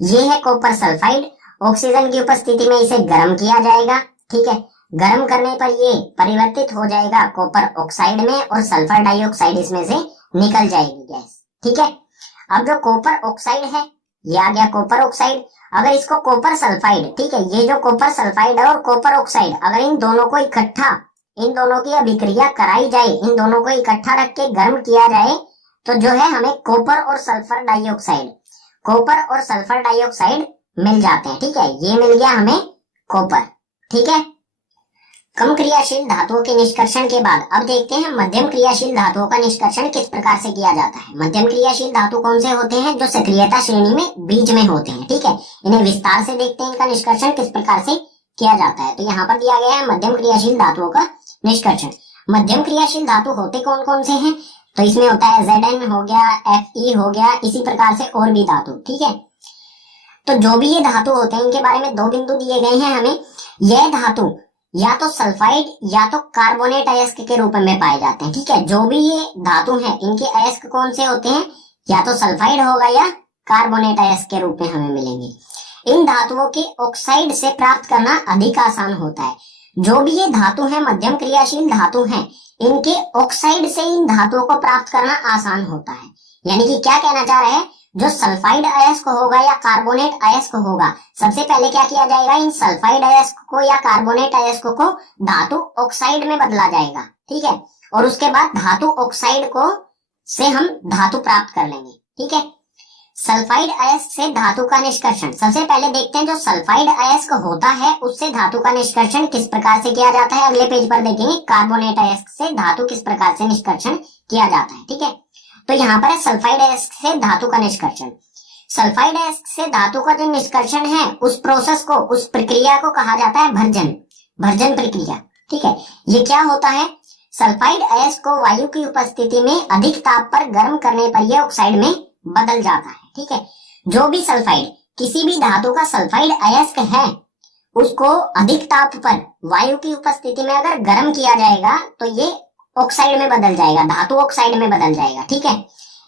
ये है कॉपर सल्फाइड, ऑक्सीजन की उपस्थिति में इसे गर्म किया जाएगा। ठीक है, गर्म करने पर ये परिवर्तित हो जाएगा कॉपर ऑक्साइड में और सल्फर डाइऑक्साइड इसमें से निकल जाएगी गैस। ठीक है, अब जो कॉपर ऑक्साइड है ये आ गया कॉपर ऑक्साइड। अगर इसको कॉपर सल्फाइड, ठीक है, ये जो कॉपर सल्फाइड है और कॉपर ऑक्साइड, अगर इन दोनों को इकट्ठा, इन दोनों की अभिक्रिया कराई जाए, इन दोनों को इकट्ठा रख के गर्म किया जाए तो जो है हमें कॉपर और सल्फर डाइऑक्साइड, कॉपर और सल्फर डाइऑक्साइड मिल जाते हैं। ठीक है, ये मिल गया हमें कॉपर। ठीक है, कम क्रियाशील धातुओं के निष्कर्षण के बाद अब देखते हैं मध्यम क्रियाशील धातुओं का निष्कर्षण किस प्रकार से किया जाता है। मध्यम क्रियाशील धातु कौन से होते हैं, जो सक्रियता श्रेणी में बीच में होते हैं। ठीक है, इन्हें विस्तार से देखते हैं, इनका निष्कर्षण किस प्रकार से किया जाता है। तो यहाँ पर दिया गया है मध्यम क्रियाशील धातुओं का निष्कर्षण। मध्यम क्रियाशील धातु होते कौन कौन से हैं, तो इसमें होता है Zn हो गया, Fe हो गया, इसी प्रकार से और भी धातु। ठीक है, तो जो भी ये धातु होते हैं इनके बारे में दो बिंदु दिए गए हैं हमें। यह धातु या तो सल्फाइड या तो कार्बोनेट अयस्क के रूप में पाए जाते हैं। ठीक है, जो भी ये धातु हैं इनके अयस्क कौन से होते हैं, या तो सल्फाइड होगा या कार्बोनेट अयस्क के रूप में हमें मिलेंगे। इन धातुओं के ऑक्साइड से प्राप्त करना अधिक आसान होता है। जो भी ये धातु है मध्यम क्रियाशील धातु हैं, इनके ऑक्साइड से इन धातुओं को प्राप्त करना आसान होता है। यानी कि क्या कहना चाह रहे हैं, जो सल्फाइड अयस्क होगा या कार्बोनेट अयस्क होगा, सबसे पहले क्या किया जाएगा, इन सल्फाइड अयस्क को या कार्बोनेट अयस्क को धातु ऑक्साइड में बदला जाएगा। ठीक है, और उसके बाद धातु ऑक्साइड को से हम धातु प्राप्त कर लेंगे। ठीक है, सल्फाइड अयस्क से धातु का निष्कर्षण सबसे पहले देखते हैं। जो सल्फाइड अयस्क होता है उससे धातु का निष्कर्षण किस प्रकार से किया जाता है, अगले पेज पर देखेंगे। कार्बोनेट अयस्क से धातु किस प्रकार से निष्कर्षण किया जाता है। ठीक है, तो यहाँ पर है सल्फाइड अयस्क से धातु का निष्कर्षण। सल्फाइड अयस्क से धातु का जो निष्कर्षण है उस प्रोसेस को, उस प्रक्रिया को कहा जाता है भर्जन, भर्जन प्रक्रिया। ठीक है, ये क्या होता है, सल्फाइड अयस्क को वायु की उपस्थिति में अधिक ताप पर गर्म करने पर यह ऑक्साइड में बदल जाता है। ठीक है, जो भी सल्फाइड, किसी भी धातु का सल्फाइड अयस्क है उसको अधिक ताप पर वायु की उपस्थिति में अगर गर्म किया जाएगा तो ये ऑक्साइड में बदल जाएगा, धातु ऑक्साइड में बदल जाएगा। ठीक है,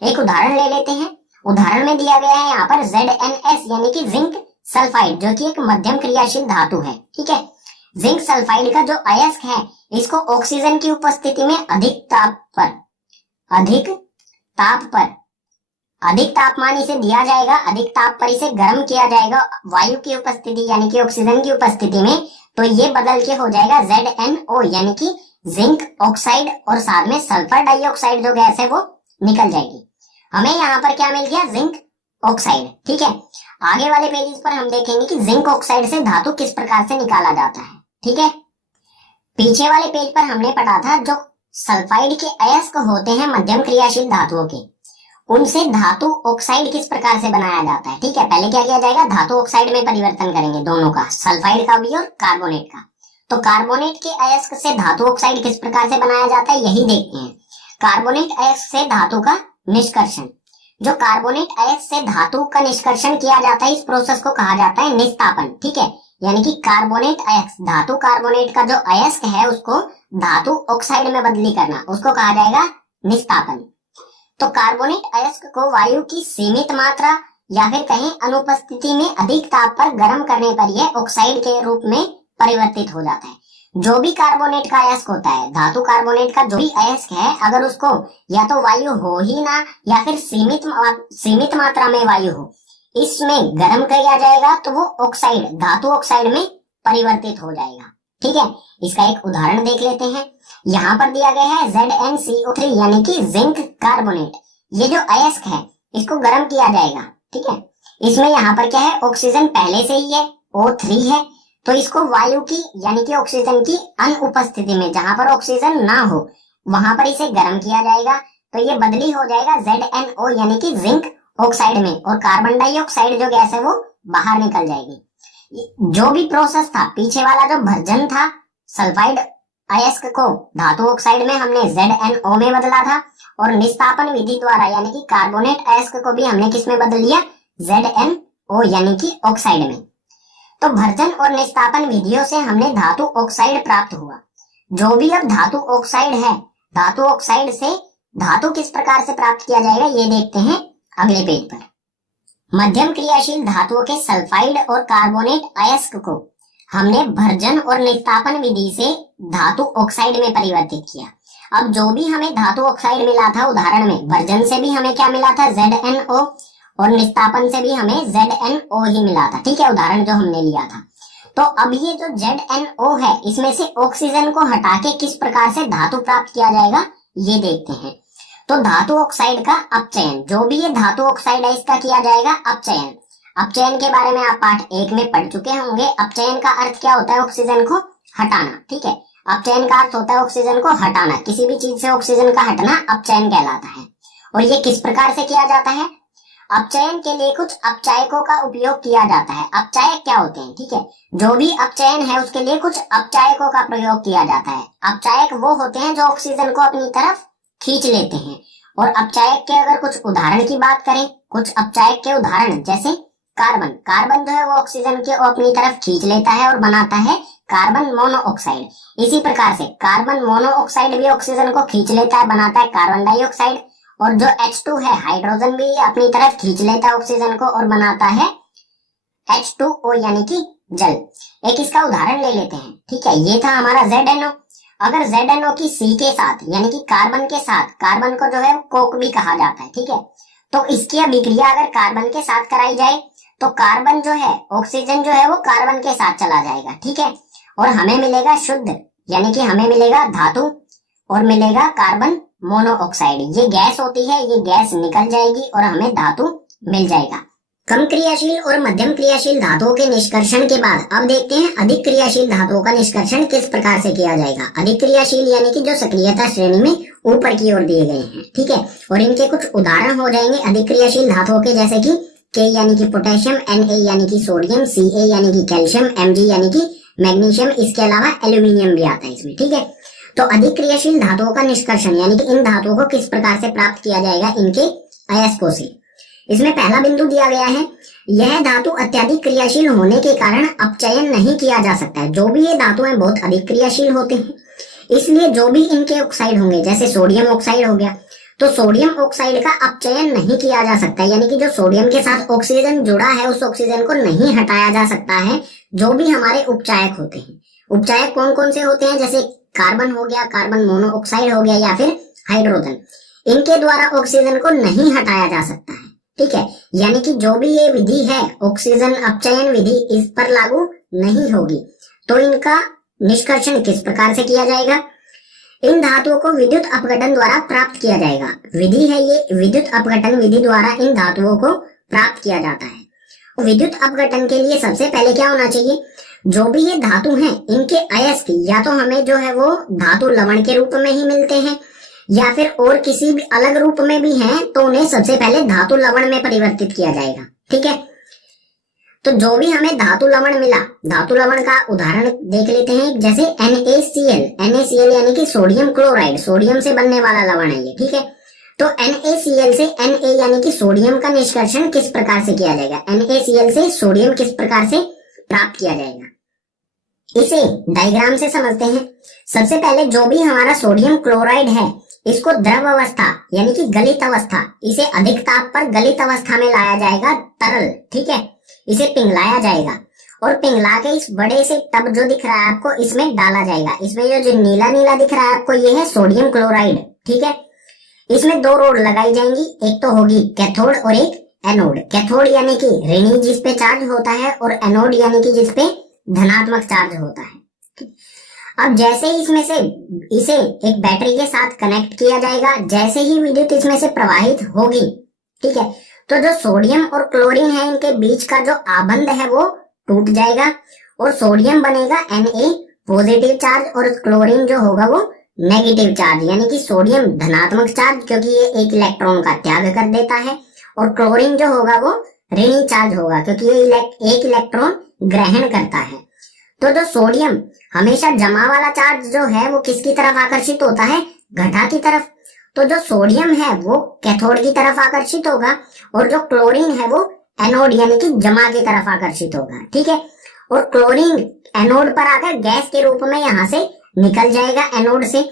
एक उदाहरण ले लेते हैं। उदाहरण में दिया गया है यहाँ पर ZnS यानी कि जिंक सल्फाइड, जो कि एक मध्यम क्रियाशील धातु है। ठीक है, जिंक सल्फाइड का जो अयस्क है इसको ऑक्सीजन की उपस्थिति में अधिक तापमान इसे दिया जाएगा, अधिक ताप पर इसे गर्म किया जाएगा वायु की उपस्थिति यानी कि ऑक्सीजन की उपस्थिति में, तो ये बदल के हो जाएगा ZnO यानी कि जिंक ऑक्साइड, और साथ में सल्फर डाइऑक्साइड जो गैस है वो निकल जाएगी। हमें यहाँ पर क्या मिल गया, जिंक ऑक्साइड। ठीक है, आगे वाले पेजेस पर हम देखेंगे कि जिंक ऑक्साइड से धातु किस प्रकार से निकाला जाता है। ठीक है, पीछे वाले पेज पर हमने पढ़ा था जो सल्फाइड के अयस्क होते हैं मध्यम क्रियाशील धातुओं के, उनसे धातु ऑक्साइड किस प्रकार से बनाया जाता है। ठीक है, पहले क्या किया जाएगा, धातु ऑक्साइड में परिवर्तन करेंगे दोनों का, सल्फाइड का भी और कार्बोनेट का। तो कार्बोनेट के अयस्क से धातु ऑक्साइड किस प्रकार से बनाया जाता है यही देखते हैं। कार्बोनेट अयस्क से धातु का निष्कर्षण, जो कार्बोनेट अयस्क से धातु का निष्कर्षण किया जाता है इस प्रोसेस को कहा जाता है निस्तापन। ठीक है, यानी कि कार्बोनेट अयस्क, धातु कार्बोनेट का जो अयस्क है उसको धातु ऑक्साइड में बदली करना, उसको कहा जाएगा निस्तापन। तो कार्बोनेट अयस्क को वायु की सीमित मात्रा या फिर कहें अनुपस्थिति में अधिक ताप पर गर्म करने पर यह ऑक्साइड के रूप में परिवर्तित हो जाता है। जो भी कार्बोनेट का अयस्क होता है, धातु कार्बोनेट का जो भी अयस्क है, अगर उसको या तो वायु हो ही ना या फिर सीमित मात्रा में वायु हो, इसमें गर्म किया जाएगा तो वो ऑक्साइड, धातु ऑक्साइड में परिवर्तित हो जाएगा। ठीक है, इसका एक उदाहरण देख लेते हैं। यहाँ पर दिया गया है ZnCO3 यानी कि जिंक कार्बोनेट। ये जो अयस्क है इसको गर्म किया जाएगा। ठीक है, इसमें यहाँ पर क्या है, ऑक्सीजन पहले से ही है, O3 है, तो इसको वायु की यानी कि ऑक्सीजन की अनुपस्थिति में, जहां पर ऑक्सीजन ना हो वहां पर इसे गर्म किया जाएगा, तो ये बदली हो जाएगा ZnO यानी कि जिंक ऑक्साइड में, और कार्बन डाइऑक्साइड जो गैस है वो बाहर निकल जाएगी। जो भी प्रोसेस था, पीछे वाला जो भर्जन था, सल्फाइड अयस्क को धातु ऑक्साइड में हमने ZnO में बदला था, और निस्तापन विधि द्वारा यानी कि कार्बोनेट अयस्क को भी हमने किस में बदल लिया, ZnO यानी कि ऑक्साइड में। तो भर्जन और निस्तापन विधियों से हमने धातु ऑक्साइड प्राप्त हुआ। जो भी अब धातु ऑक्साइड है, धातु ऑक्साइड से धातु किस प्रकार से प्राप्त किया जाएगा ये देखते हैं अगले पेज पर। मध्यम क्रियाशील धातुओं के सल्फाइड और कार्बोनेट अयस्क को हमने भर्जन और निस्तापन विधि से धातु ऑक्साइड में परिवर्तित किया। अब जो भी हमें धातु ऑक्साइड मिला था उदाहरण में, भर्जन से भी हमें क्या मिला था, ZnO, और निस्तापन से भी हमें ZnO ही मिला था। ठीक है, उदाहरण जो हमने लिया था। तो अब ये जो ZnO है, इसमें से ऑक्सीजन को हटा के किस प्रकार से धातु प्राप्त किया जाएगा ये देखते हैं। तो धातु ऑक्साइड का अपचयन, जो भी ये धातु ऑक्साइड है इसका किया जाएगा अपचयन। अपचयन के बारे में आप पाठ 1 में पढ़ चुके होंगे। अपचयन का अर्थ क्या होता है, ऑक्सीजन को हटाना। ठीक है, अपचयन का अर्थ होता है ऑक्सीजन को हटाना, किसी भी चीज से ऑक्सीजन का हटना अपचयन कहलाता है। और ये किस प्रकार से किया जाता है, अपचयन के लिए कुछ अपचायकों का उपयोग किया जाता है। अपचायक क्या होते हैं, ठीक है, जो भी अपचयन है उसके लिए कुछ अपचायकों का प्रयोग किया जाता है। अपचायक वो होते हैं जो ऑक्सीजन को अपनी तरफ खींच लेते हैं। और अपचायक के अगर कुछ उदाहरण की बात करें, कुछ अपचायक के उदाहरण जैसे कार्बन, कार्बन जो है वो ऑक्सीजन को अपनी तरफ खींच लेता है और बनाता है कार्बन मोनोऑक्साइड। इसी प्रकार से कार्बन मोनोऑक्साइड भी ऑक्सीजन को खींच लेता है, बनाता है कार्बन डाइऑक्साइड। और जो H2 है, हाइड्रोजन भी अपनी तरफ खींच लेता है ऑक्सीजन को और बनाता है H2O यानी कि जल। एक इसका उदाहरण ले लेते हैं। ठीक है, ये था हमारा ZnO। अगर ZnO की C के साथ यानी कि कार्बन के साथ, कार्बन को जो है कोक भी कहा जाता है। ठीक है, तो इसकी अभिक्रिया अगर कार्बन के साथ कराई जाए तो कार्बन जो है, ऑक्सीजन जो है वो कार्बन के साथ चला जाएगा। ठीक है, और हमें मिलेगा शुद्ध यानी कि हमें मिलेगा धातु और मिलेगा कार्बन मोनोऑक्साइड। ये गैस होती है, ये गैस निकल जाएगी और हमें धातु मिल जाएगा। कम क्रियाशील और मध्यम क्रियाशील धातुओं के निष्कर्षण के बाद अब देखते हैं अधिक क्रियाशील धातुओं का निष्कर्षण किस प्रकार से किया जाएगा। अधिक क्रियाशील यानी कि जो सक्रियता श्रेणी में ऊपर की ओर दिए गए हैं। ठीक है, और इनके कुछ उदाहरण हो जाएंगे अधिक क्रियाशील धातुओं के, जैसे कि K यानी कि पोटेशियम, Na यानी कि सोडियम, Ca यानी कि कैल्शियम, Mg यानी कि मैग्नीशियम, इसके अलावा एल्यूमिनियम भी आता है इसमें। ठीक है, तो अधिक क्रियाशील धातुओं का निष्कर्षण यानी कि इन धातुओं को किस प्रकार से प्राप्त किया जाएगा इनके अयस्कों से। इसमें पहला बिंदु दिया गया है, यह धातु अत्यधिक क्रियाशील होने के कारण अपचयन नहीं किया जा सकता है। जो भी ये धातुएं बहुत अधिक क्रियाशील होते हैं, इसलिए जो भी इनके ऑक्साइड होंगे, जैसे सोडियम ऑक्साइड हो गया, तो सोडियम ऑक्साइड का अपचयन नहीं किया जा सकता, यानी कि जो सोडियम के साथ ऑक्सीजन जुड़ा है उस ऑक्सीजन को नहीं हटाया जा सकता है। जो भी हमारे उपचायक होते हैं, उपचायक कौन कौन से होते हैं, जैसे कार्बन हो गया, कार्बन मोनोऑक्साइड हो गया, या फिर हाइड्रोजन, इनके द्वारा ऑक्सीजन को नहीं हटाया जा सकता है। ठीक है, यानी कि जो भी ये विधि है, ऑक्सीजन अपचयन विधि, इस पर लागू नहीं होगी। तो इनका निष्कर्षण किस प्रकार से किया जाएगा, इन धातुओं को विद्युत अपघटन द्वारा प्राप्त किया जाएगा। विधि है ये, विद्युत अपघटन विधि द्वारा इन धातुओं को प्राप्त किया जाता है। विद्युत अपघटन के लिए सबसे पहले क्या होना चाहिए, जो भी ये धातु हैं इनके अयस्क या तो हमें जो है वो धातु लवण के रूप में ही मिलते हैं, या फिर और किसी भी अलग रूप में भी हैं, तो उन्हें सबसे पहले धातु लवण में परिवर्तित किया जाएगा। ठीक है, तो जो भी हमें धातु लवण मिला, धातु लवण का उदाहरण देख लेते हैं, जैसे NaCl यानी कि सोडियम क्लोराइड, सोडियम से बनने वाला लवण है ये। ठीक है, तो NaCl से Na यानी कि सोडियम का निष्कर्षण किस प्रकार से किया जाएगा, NaCl से सोडियम किस प्रकार से प्राप्त किया जाएगा, इसे डायग्राम से समझते हैं। सबसे पहले जो भी हमारा सोडियम क्लोराइड है, इसको द्रव अवस्था यानी कि गलित अवस्था, इसे अधिक ताप पर गलित अवस्था में लाया जाएगा, तरल। ठीक है, इसे पिघलाया जाएगा और पिघला के इस बड़े से टब जो दिख रहा है आपको इसमें डाला जाएगा। इसमें जो नीला नीला दिख रहा है आपको ये है सोडियम क्लोराइड, ठीक है। इसमें दो रोड लगाई जाएंगी, एक तो होगी कैथोड और एक एनोड। कैथोड यानी कि ऋणी जिस पे चार्ज होता है और एनोड यानी कि जिस पे धनात्मक चार्ज होता है। अब जैसे ही इसमें से इसे एक बैटरी के साथ कनेक्ट किया जाएगा, जैसे ही विद्युत इसमें से प्रवाहित होगी, ठीक है, तो जो सोडियम और क्लोरीन है इनके बीच का जो आबंध है वो टूट जाएगा और सोडियम बनेगा Na पॉजिटिव चार्ज और क्लोरीन जो होगा वो नेगेटिव चार्ज, यानी कि सोडियम धनात्मक चार्ज क्योंकि ये एक इलेक्ट्रॉन का त्याग कर देता है, और क्लोरीन जो होगा वो ऋणी चार्ज होगा क्योंकि ये एक इलेक्ट्रॉन ग्रहण करता है। तो जो सोडियम हमेशा जमा वाला चार्ज जो है वो किसकी तरफ आकर्षित होता है? घटा की तरफ। तो जो सोडियम है वो कैथोड की तरफ आकर्षित होगा और जो क्लोरीन है वो एनोड यानी कि जमा की तरफ आकर्षित होगा, ठीक है। और क्लोरीन एनोड पर आकर गैस के रूप में यहाँ से निकल जाएगा एनोड से,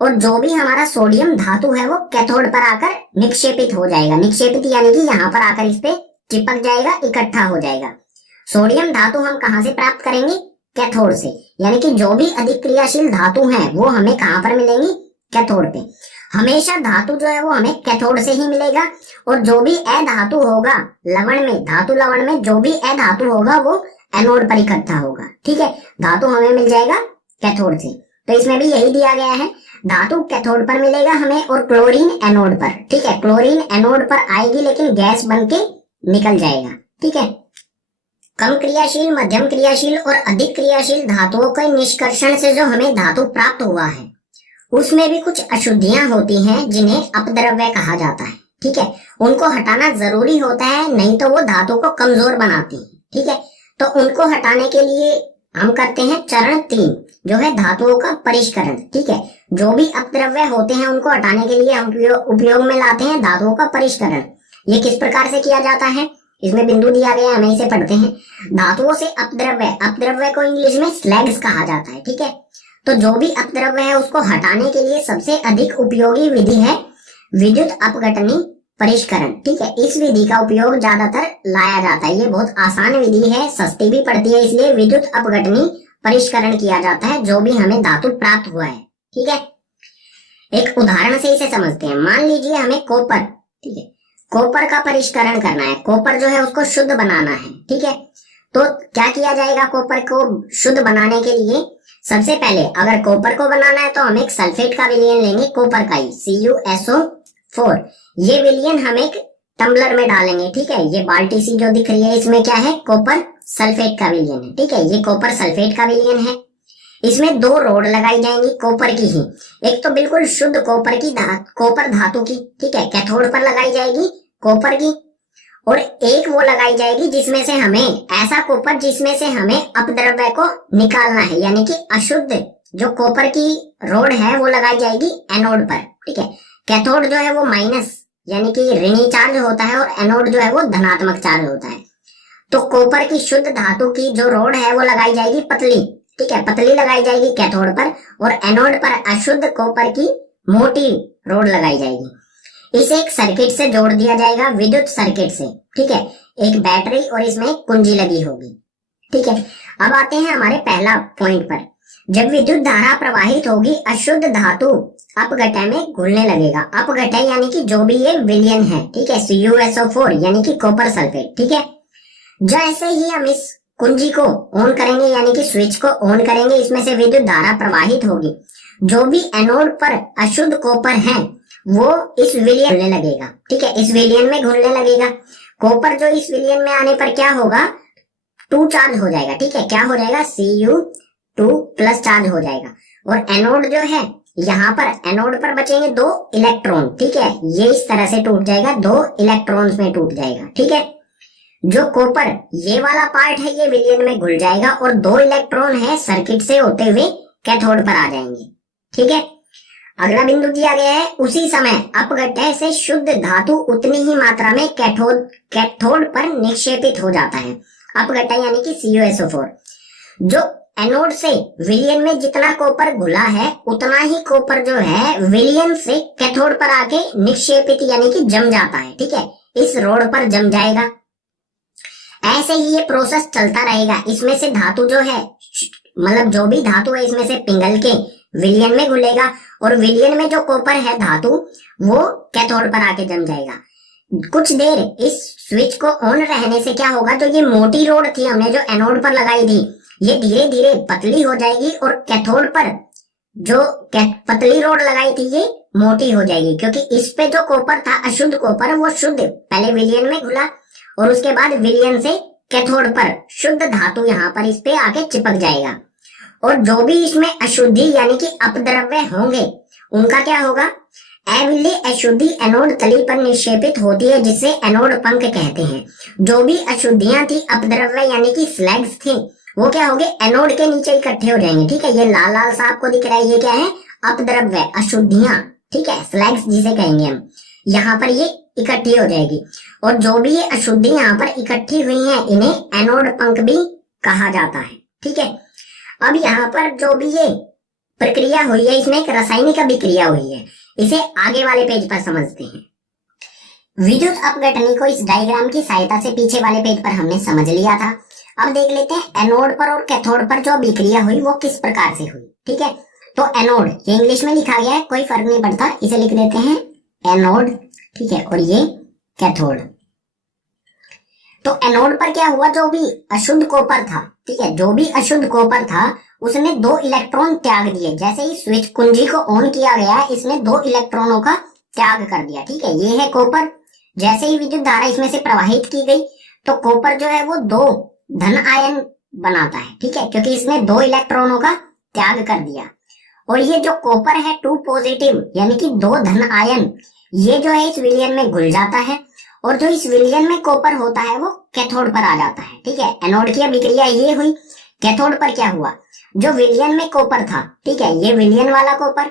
और जो भी हमारा सोडियम धातु है वो कैथोड पर आकर निक्षेपित हो जाएगा। निक्षेपित यानी कि यहाँ पर आकर इस पे चिपक जाएगा, इकट्ठा हो जाएगा। सोडियम धातु हम कहाँ से प्राप्त करेंगे? कैथोड से, यानी कि जो भी अधिक क्रियाशील धातु हैं वो हमें कहाँ पर मिलेंगी? कैथोड पे। हमेशा धातु जो है वो हमें कैथोड से ही मिलेगा, और जो भी अधातु होगा लवण में, धातु लवण में जो भी अधातु होगा वो एनोड पर इकट्ठा होगा, ठीक है। धातु हमें मिल जाएगा कैथोड से। तो इसमें भी यही दिया गया है, धातु कैथोड पर मिलेगा हमें और क्लोरीन एनोड पर, ठीक है। क्लोरीन एनोड पर आएगी लेकिन गैस बन के निकल जाएगा, ठीक है। कम क्रियाशील, मध्यम क्रियाशील और अधिक क्रियाशील धातुओं के निष्कर्षण से जो हमें धातु प्राप्त हुआ है उसमें भी कुछ अशुद्धियां होती हैं जिन्हें अपद्रव्य कहा जाता है, ठीक है। उनको हटाना जरूरी होता है, नहीं तो वो धातु को कमजोर बनाती है, ठीक है। तो उनको हटाने के लिए हम करते हैं चरण 3 जो है धातुओं का परिष्करण, ठीक है। जो भी अपद्रव्य होते हैं उनको हटाने के लिए हम उपयोग में लाते हैं धातुओं का परिष्करण। ये किस प्रकार से किया जाता है? इसमें बिंदु दिया गया है, हमें इसे पढ़ते हैं। धातुओं से अपद्रव्य, अपद्रव्य को इंग्लिश में स्लैग्स कहा जाता है, ठीक है। तो जो भी अपद्रव्य है उसको हटाने के लिए सबसे अधिक उपयोगी विधि है विद्युत अपघटनी परिष्करण, ठीक है। इस विधि का उपयोग ज्यादातर लाया जाता है, ये बहुत आसान विधि है, सस्ती भी पड़ती है, इसलिए विद्युत अपघटनी परिष्करण किया जाता है जो भी हमें धातु प्राप्त हुआ है, ठीक है। एक उदाहरण से इसे समझते हैं। मान लीजिए हमें कॉपर, ठीक है, कॉपर का परिष्करण करना है, कॉपर जो है उसको शुद्ध बनाना है, ठीक है। तो क्या किया जाएगा? कॉपर को शुद्ध बनाने के लिए सबसे पहले अगर कॉपर को बनाना है तो हम एक सल्फेट का विलयन लेंगे, कॉपर का ही, CuSO4। ये विलयन हम एक टम्बलर में डालेंगे, ठीक है। ये बाल्टी सी जो दिख रही है इसमें क्या है? कॉपर सल्फेट का विलयन है, ठीक है। ये कॉपर सल्फेट का विलयन है। इसमें 2 रोड लगाई जाएंगी कॉपर की ही, एक तो बिल्कुल शुद्ध कॉपर की कॉपर धातु की, ठीक है, कैथोड पर लगाई जाएगी कॉपर की, और एक वो लगाई जाएगी जिसमें से हमें ऐसा कॉपर जिसमें से हमें अपद्रव्य को निकालना है, यानी कि अशुद्ध जो कॉपर की रोड है वो लगाई जाएगी एनोड पर, ठीक है। कैथोड जो है वो माइनस यानी कि ऋणी चार्ज होता है और एनोड जो है वो धनात्मक चार्ज होता है। तो कॉपर की शुद्ध धातु की जो रोड है वो लगाई जाएगी पतली, ठीक है, पतली लगाई जाएगी कैथोड पर, और एनोड पर अशुद्ध कॉपर की मोटी रोड लगाई जाएगी। इसे एक सर्किट से जोड़ दिया जाएगा, विद्युत सर्किट से, ठीक है। एक बैटरी और इसमें कुंजी लगी होगी, ठीक है। अब आते हैं हमारे पहला पॉइंट पर। जब विद्युत धारा प्रवाहित होगी अशुद्ध धातु अपघटय में घुलने लगेगा। अपघटय यानी कि जो भी ये विलयन है, ठीक है, CuSO4 यानी कि कॉपर सल्फेट, ठीक है। जैसे ही हम इस कुंजी को ऑन करेंगे यानी कि स्विच को ऑन करेंगे, इसमें से विद्युत धारा प्रवाहित होगी। जो भी एनोड पर अशुद्ध कॉपर है वो इस विलयन घुलने लगेगा, ठीक है, इस विलयन में घुलने लगेगा। कॉपर जो इस विलयन में आने पर क्या होगा? 2 चार्ज हो जाएगा, ठीक है। क्या हो जाएगा? Cu2+ चार्ज हो जाएगा। और एनोड जो है यहाँ पर एनोड पर बचेंगे 2 इलेक्ट्रॉन, ठीक है। ये इस तरह से टूट जाएगा, 2 इलेक्ट्रॉन्स में टूट जाएगा, ठीक है। जो कॉपर ये वाला पार्ट है ये विलयन में घुल जाएगा और 2 इलेक्ट्रॉन है सर्किट से होते हुए कैथोड पर आ जाएंगे, ठीक है। अगला बिंदु दिया गया है, उसी समय अपघटय से शुद्ध धातु उतनी ही मात्रा में कैथोड पर निक्षेपित हो जाता है। अपघटय यानी कि CuSO4। जो एनोड से विलयन में जितना कॉपर घुला है उतना ही कॉपर जो है विलयन से कैथोड पर आके निक्षेपित यानी कि जम जाता है, ठीक है, इस रोड पर जम जाएगा। ऐसे ही ये प्रोसेस चलता रहेगा। इसमें से धातु जो है, मतलब जो भी धातु है इसमें से पिघल के विलयन में घुलेगा और विलयन में जो कॉपर है धातु वो कैथोड पर आके जम जाएगा। कुछ देर इस स्विच को ऑन रहने से क्या होगा, जो ये मोटी रोड थी हमने जो एनोड पर लगाई थी, ये धीरे धीरे पतली हो जाएगी और कैथोड पर जो पतली रोड लगाई थी ये मोटी हो जाएगी, क्योंकि इस पे जो कॉपर था अशुद्ध कॉपर वो शुद्ध पहले विलयन में घुला और उसके बाद विलयन से कैथोड पर शुद्ध धातु यहाँ पर इस पे आके चिपक जाएगा। और जो भी इसमें अशुद्धि यानी कि अपद्रव्य होंगे उनका क्या होगा, अविलेय अशुद्धि एनोड तली पर निक्षेपित होती है, जिसे एनोड पंख कहते हैं। जो भी अशुद्धियां थी, अपद्रव्य यानी कि स्लैग्स थे, वो क्या होंगे, एनोड के नीचे इकट्ठे हो जाएंगे। ठीक है, ये लाल लाल सा आपको दिख रहा है, ये क्या है, अपद्रव्य अशुद्धियां, ठीक है, स्लैग्स जिसे कहेंगे हम, यहाँ पर ये इकट्ठी हो जाएगी। और जो भी ये अशुद्धि यहाँ पर इकट्ठी हुई है इन्हें एनोड पंख भी कहा जाता है। ठीक है, अब यहाँ पर जो भी ये प्रक्रिया हुई है इसमें एक रासायनिक अभिक्रिया हुई है, इसे आगे वाले पेज पर समझते हैं। विद्युत अपघटनी को इस डायग्राम की सहायता से पीछे वाले पेज पर हमने समझ लिया था। अब देख लेते हैं एनोड पर और कैथोड पर जो अभिक्रिया हुई वो किस प्रकार से हुई। ठीक है, तो एनोड ये इंग्लिश में लिखा गया है, कोई फर्क नहीं पड़ता, इसे लिख देते हैं एनोड। ठीक है, और ये कैथोड। तो एनोड पर क्या हुआ, जो भी अशुद्ध कॉपर था, ठीक है, जो भी अशुद्ध कॉपर था उसने 2 इलेक्ट्रॉन त्याग दिए। जैसे ही स्विच कुंजी को ऑन किया गया इसने 2 इलेक्ट्रॉनों का त्याग कर दिया। ठीक है, ये है कॉपर। जैसे ही विद्युत धारा इसमें से प्रवाहित की गई तो कॉपर जो है वो 2 धन आयन बनाता है। ठीक है, क्योंकि इसने 2 इलेक्ट्रॉनों का त्याग कर दिया। और ये जो कॉपर है 2 पॉजिटिव यानी कि 2 धन आयन, ये जो है इस विलयन में घुल जाता है और जो इस विलयन में कॉपर होता है वो कैथोड पर आ जाता है। ठीक है, एनोड की अभिक्रिया ये हुई। कैथोड पर क्या हुआ, जो विलयन में कॉपर था, ठीक है, ये विलयन वाला कॉपर,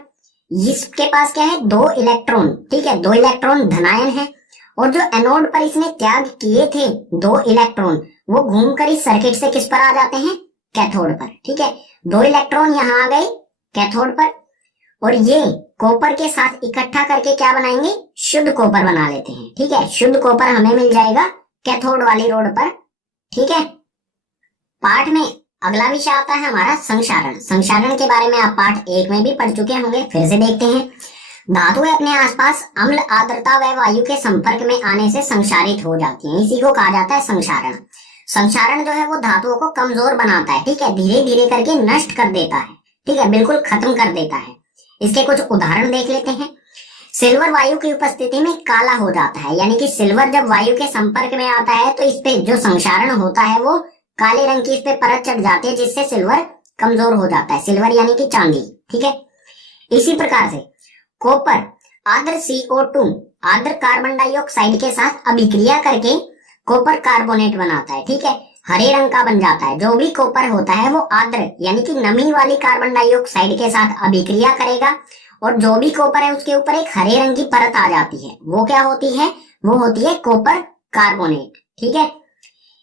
इसके पास क्या है, 2 इलेक्ट्रॉन। ठीक है, 2 इलेक्ट्रॉन धनायन है। और जो एनोड पर इसने त्याग किए थे 2 इलेक्ट्रॉन, वो घूमकर इस सर्किट से किस पर आ जाते हैं, कैथोड पर। ठीक है, 2 इलेक्ट्रॉन यहाँ आ गए कैथोड पर और ये कॉपर के साथ इकट्ठा करके क्या बनाएंगे, शुद्ध कॉपर बना लेते हैं। ठीक है, शुद्ध कॉपर हमें मिल जाएगा कैथोड वाली रोड पर। ठीक है, पाठ में अगला विषय आता है हमारा संक्षारण। संक्षारण के बारे में आप पाठ 1 में भी पढ़ चुके होंगे, फिर से देखते हैं। धातुएं अपने आसपास अम्ल, आर्द्रता व वायु के संपर्क में आने से संक्षारित हो जाती हैं, इसी को कहा जाता है संक्षारण। संक्षारण जो है वो धातुओं को कमजोर बनाता है। ठीक है, धीरे धीरे करके नष्ट कर देता है। ठीक है, बिल्कुल खत्म कर देता है। इसके कुछ उदाहरण देख लेते हैं। सिल्वर वायु की उपस्थिति में काला हो जाता है, यानी कि सिल्वर जब वायु के संपर्क में आता है तो इस पे जो संक्षारण होता है वो काले रंग की इस पे परत चढ़ जाती है, जिससे सिल्वर कमजोर हो जाता है। सिल्वर यानी कि चांदी। ठीक है, इसी प्रकार से कॉपर आर्द्र CO2 आर्द्र कार्बन डाइऑक्साइड के साथ अभिक्रिया करके कॉपर कार्बोनेट बनाता है। ठीक है, हरे रंग का बन जाता है। जो भी कॉपर होता है वो आर्द्र यानी कि नमी वाली कार्बन डाइऑक्साइड के साथ अभिक्रिया करेगा और जो भी कॉपर है उसके ऊपर एक हरे रंग की परत आ जाती है। वो क्या होती है, वो होती है कॉपर कार्बोनेट। ठीक है,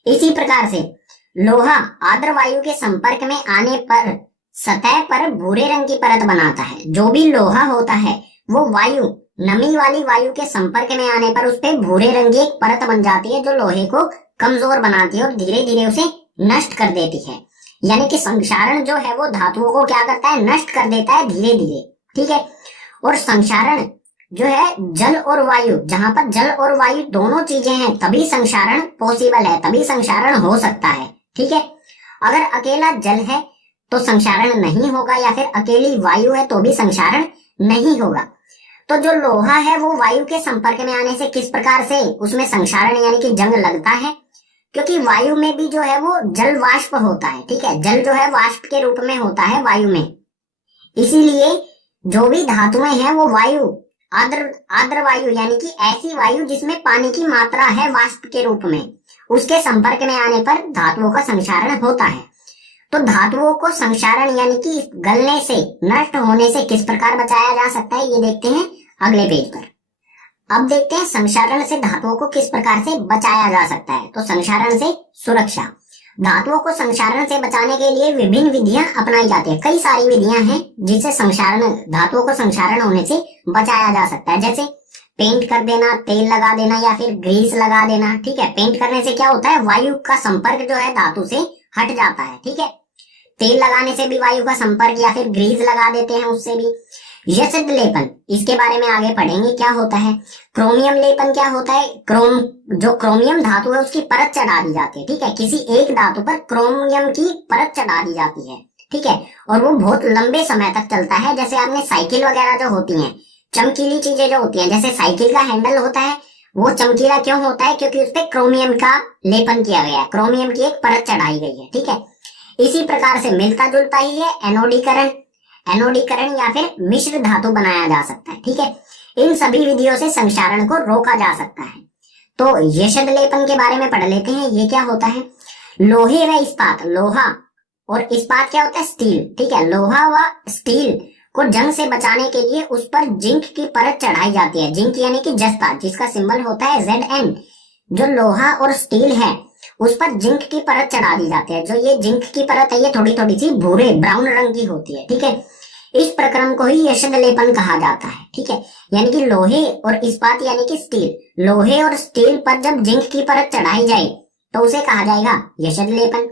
इसी प्रकार से लोहा आर्द्र वायु के संपर्क में आने पर सतह पर भूरे रंग की परत बनाता है। जो भी लोहा होता है वो वायु नमी वाली वायु के संपर्क में आने पर उस पे भूरे रंग की एक परत बन जाती है, जो लोहे को कमजोर बनाती है और धीरे धीरे उसे नष्ट कर देती है। यानी कि संक्षारण जो है वो धातुओं को क्या करता है, नष्ट कर देता है धीरे धीरे। ठीक है, और संक्षारण जो है जल और वायु, जहां पर जल और वायु दोनों चीजें हैं तभी संक्षारण पॉसिबल है, तभी संक्षारण हो सकता है। ठीक है, अगर अकेला जल है तो संक्षारण नहीं होगा, या फिर अकेली वायु है तो भी संक्षारण नहीं होगा। तो जो लोहा है वो वायु के संपर्क में आने से किस प्रकार से उसमें संक्षारण यानी कि जंग लगता है, क्योंकि वायु में भी जो है वो जल वाष्प होता है। ठीक है, जल जो है वाष्प के रूप में होता है वायु में, इसीलिए जो भी धातुएं हैं वो वायु आर्द्र वायु यानी कि ऐसी वायु जिसमें पानी की मात्रा है वाष्प के रूप में, उसके संपर्क में आने पर धातुओं का संक्षारण होता है। तो धातुओं को संक्षारण यानी कि गलने से, नष्ट होने से किस प्रकार बचाया जा सकता है, ये देखते हैं अगले पेज पर। अब देखते हैं संक्षारण से धातुओं को किस प्रकार से बचाया जा सकता है। तो संक्षारण से सुरक्षा, धातुओं को संक्षारण से बचाने के लिए विभिन्न विधियां अपनाई जाती है। कई सारी विधियां हैं जिससे संक्षारण, धातुओं को संक्षारण होने से बचाया जा सकता है। जैसे पेंट कर देना, तेल लगा देना या फिर ग्रीस लगा देना। ठीक है, पेंट करने से क्या होता है, वायु का संपर्क जो है धातु से हट जाता है। ठीक है, तेल लगाने से भी वायु का संपर्क या फिर ग्रीस लगा देते हैं उससे भी। यशद लेपन, इसके बारे में आगे पढ़ेंगे क्या होता है। क्रोमियम लेपन क्या होता है, जो क्रोमियम धातु है उसकी परत चढ़ा दी जाती है। ठीक है, किसी एक धातु पर क्रोमियम की परत चढ़ा दी जाती है। ठीक है, और वो बहुत लंबे समय तक चलता है। जैसे आपने साइकिल वगैरह जो होती हैं, चमकीली चीजें जो होती हैं, जैसे साइकिल का हैंडल होता है, वो चमकीला क्यों होता है, क्योंकि उस पर क्रोमियम का लेपन किया गया है, क्रोमियम की एक परत चढ़ाई गई है। ठीक है, इसी प्रकार से मिलता जुलता ही है एनोडीकरण, एनोडीकरण या फिर मिश्र धातु बनाया जा सकता है। ठीक है, इन सभी विधियों से संक्षारण को रोका जा सकता है। तो यशद लेपन के बारे में पढ़ लेते हैं, ये क्या होता है। लोहे व इस्पात, लोहा और इस्पात क्या होता है, स्टील। ठीक है, लोहा व स्टील को जंग से बचाने के लिए उस पर जिंक की परत चढ़ाई जाती है। जिंक यानी कि जस्ता, जिसका सिंबल होता है Zn। जो लोहा और स्टील है उस पर जिंक की परत चढ़ा दी जाती है। जो ये जिंक की परत है ये थोड़ी थोड़ी सी भूरे ब्राउन रंग की होती है। ठीक है, इस प्रक्रम को ही यशद लेपन कहा जाता है। ठीक है, यानी कि लोहे और इस्पात यानी कि स्टील, लोहे और स्टील पर जब जिंक की परत चढ़ाई जाए तो उसे कहा जाएगा यशद लेपन।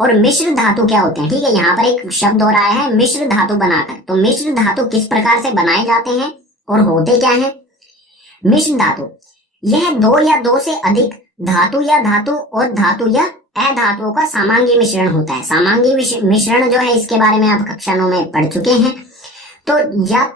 और मिश्र धातु क्या होते हैं, ठीक है, यहाँ पर एक शब्द हो रहा है मिश्र धातु बनाकर। तो मिश्र धातु किस प्रकार से बनाए जाते हैं और होते क्या हैं। मिश्र धातु, यह दो या दो से अधिक धातु या धातु और धातु या अधातुओं का सामांगी मिश्रण होता है। सामांगी मिश्रण जो है इसके बारे में आप कक्षा 9 में पढ़ चुके हैं। तो या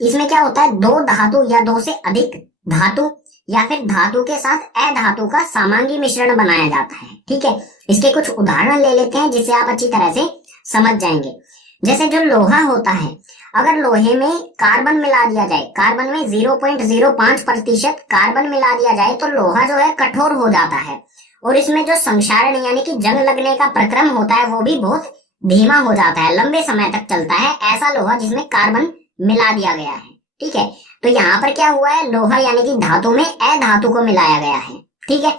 इसमें क्या होता है, दो धातु या दो से अधिक धातु या फिर धातु के साथ अधातु का सामांगी मिश्रण बनाया जाता है। ठीक है, इसके कुछ उदाहरण ले लेते हैं जिससे आप अच्छी तरह से समझ जाएंगे। जैसे जो लोहा होता है, अगर लोहे में कार्बन मिला दिया जाए, कार्बन में 0.05% कार्बन मिला दिया जाए तो लोहा जो है कठोर हो जाता है और इसमें जो संक्षारण यानी कि जंग लगने का प्रक्रम होता है वो भी बहुत धीमा हो जाता है, लंबे समय तक चलता है ऐसा लोहा जिसमें कार्बन मिला दिया गया है। ठीक है, तो यहाँ पर क्या हुआ है, लोहा यानी कि धातु में अधातु को मिलाया गया है। ठीक है,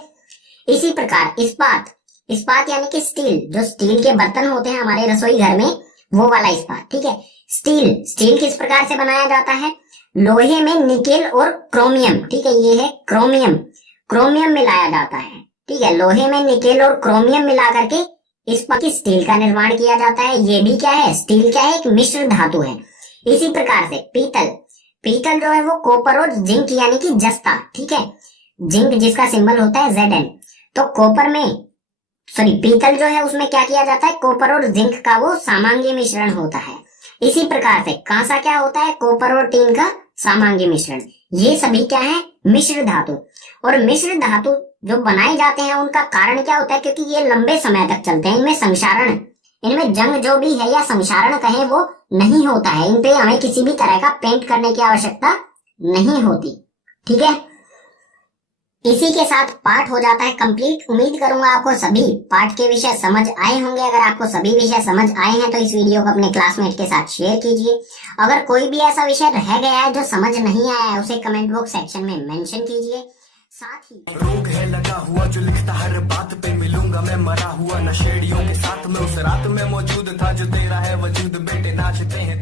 इसी प्रकार इस्पात, इस्पात यानी कि स्टील, जो स्टील के बर्तन होते हैं हमारे रसोई घर में वो वाला इस्पात। ठीक है, स्टील, स्टील किस प्रकार से बनाया जाता है, लोहे में निकेल और क्रोमियम, ठीक है, ये है क्रोमियम, क्रोमियम मिलाया जाता है। ठीक है, लोहे में निकेल और क्रोमियम मिला करके इस्पात की स्टील का निर्माण किया जाता है। ये भी क्या है, स्टील क्या है, एक मिश्र धातु है। इसी प्रकार से पीतल, पीतल जो है वो कॉपर और जिंक यानी कि जस्ता, ठीक है, जिंक जिसका सिंबल होता है Zn। तो कॉपर में पीतल जो है उसमें क्या किया जाता है, कॉपर और जिंक का वो सामांगी मिश्रण होता है। इसी प्रकार से कांसा क्या होता है, कॉपर और टीन का सामांगी मिश्रण। ये सभी क्या है, मिश्र धातु। और मिश्र धातु जो बनाए जाते हैं उनका कारण क्या होता है, क्योंकि ये लंबे समय तक चलते हैं, इनमें संक्षारण, इनमें जंग जो भी है या संक्षारण कहें वो नहीं होता है, इन पे हमें किसी भी तरह का पेंट करने की आवश्यकता नहीं होती। ठीक है, इसी के साथ पाठ हो जाता है कंप्लीट। उम्मीद करूंगा आपको सभी पाठ के विषय समझ आए होंगे। अगर आपको सभी विषय समझ आए हैं तो इस वीडियो को अपने क्लासमेट के साथ शेयर कीजिए। अगर कोई भी ऐसा विषय रह गया है जो समझ नहीं आया है उसे कमेंट बॉक्स सेक्शन में मेंशन कीजिए। साथ ही रोग है लगा हुआ जो लिखता हर बात पे, मिलूंगा मैं मरा हुआ नशेड़ियों के साथ में, उस रात में मौजूद था जो तेरा है वजूद, बेटे नाचते हैं।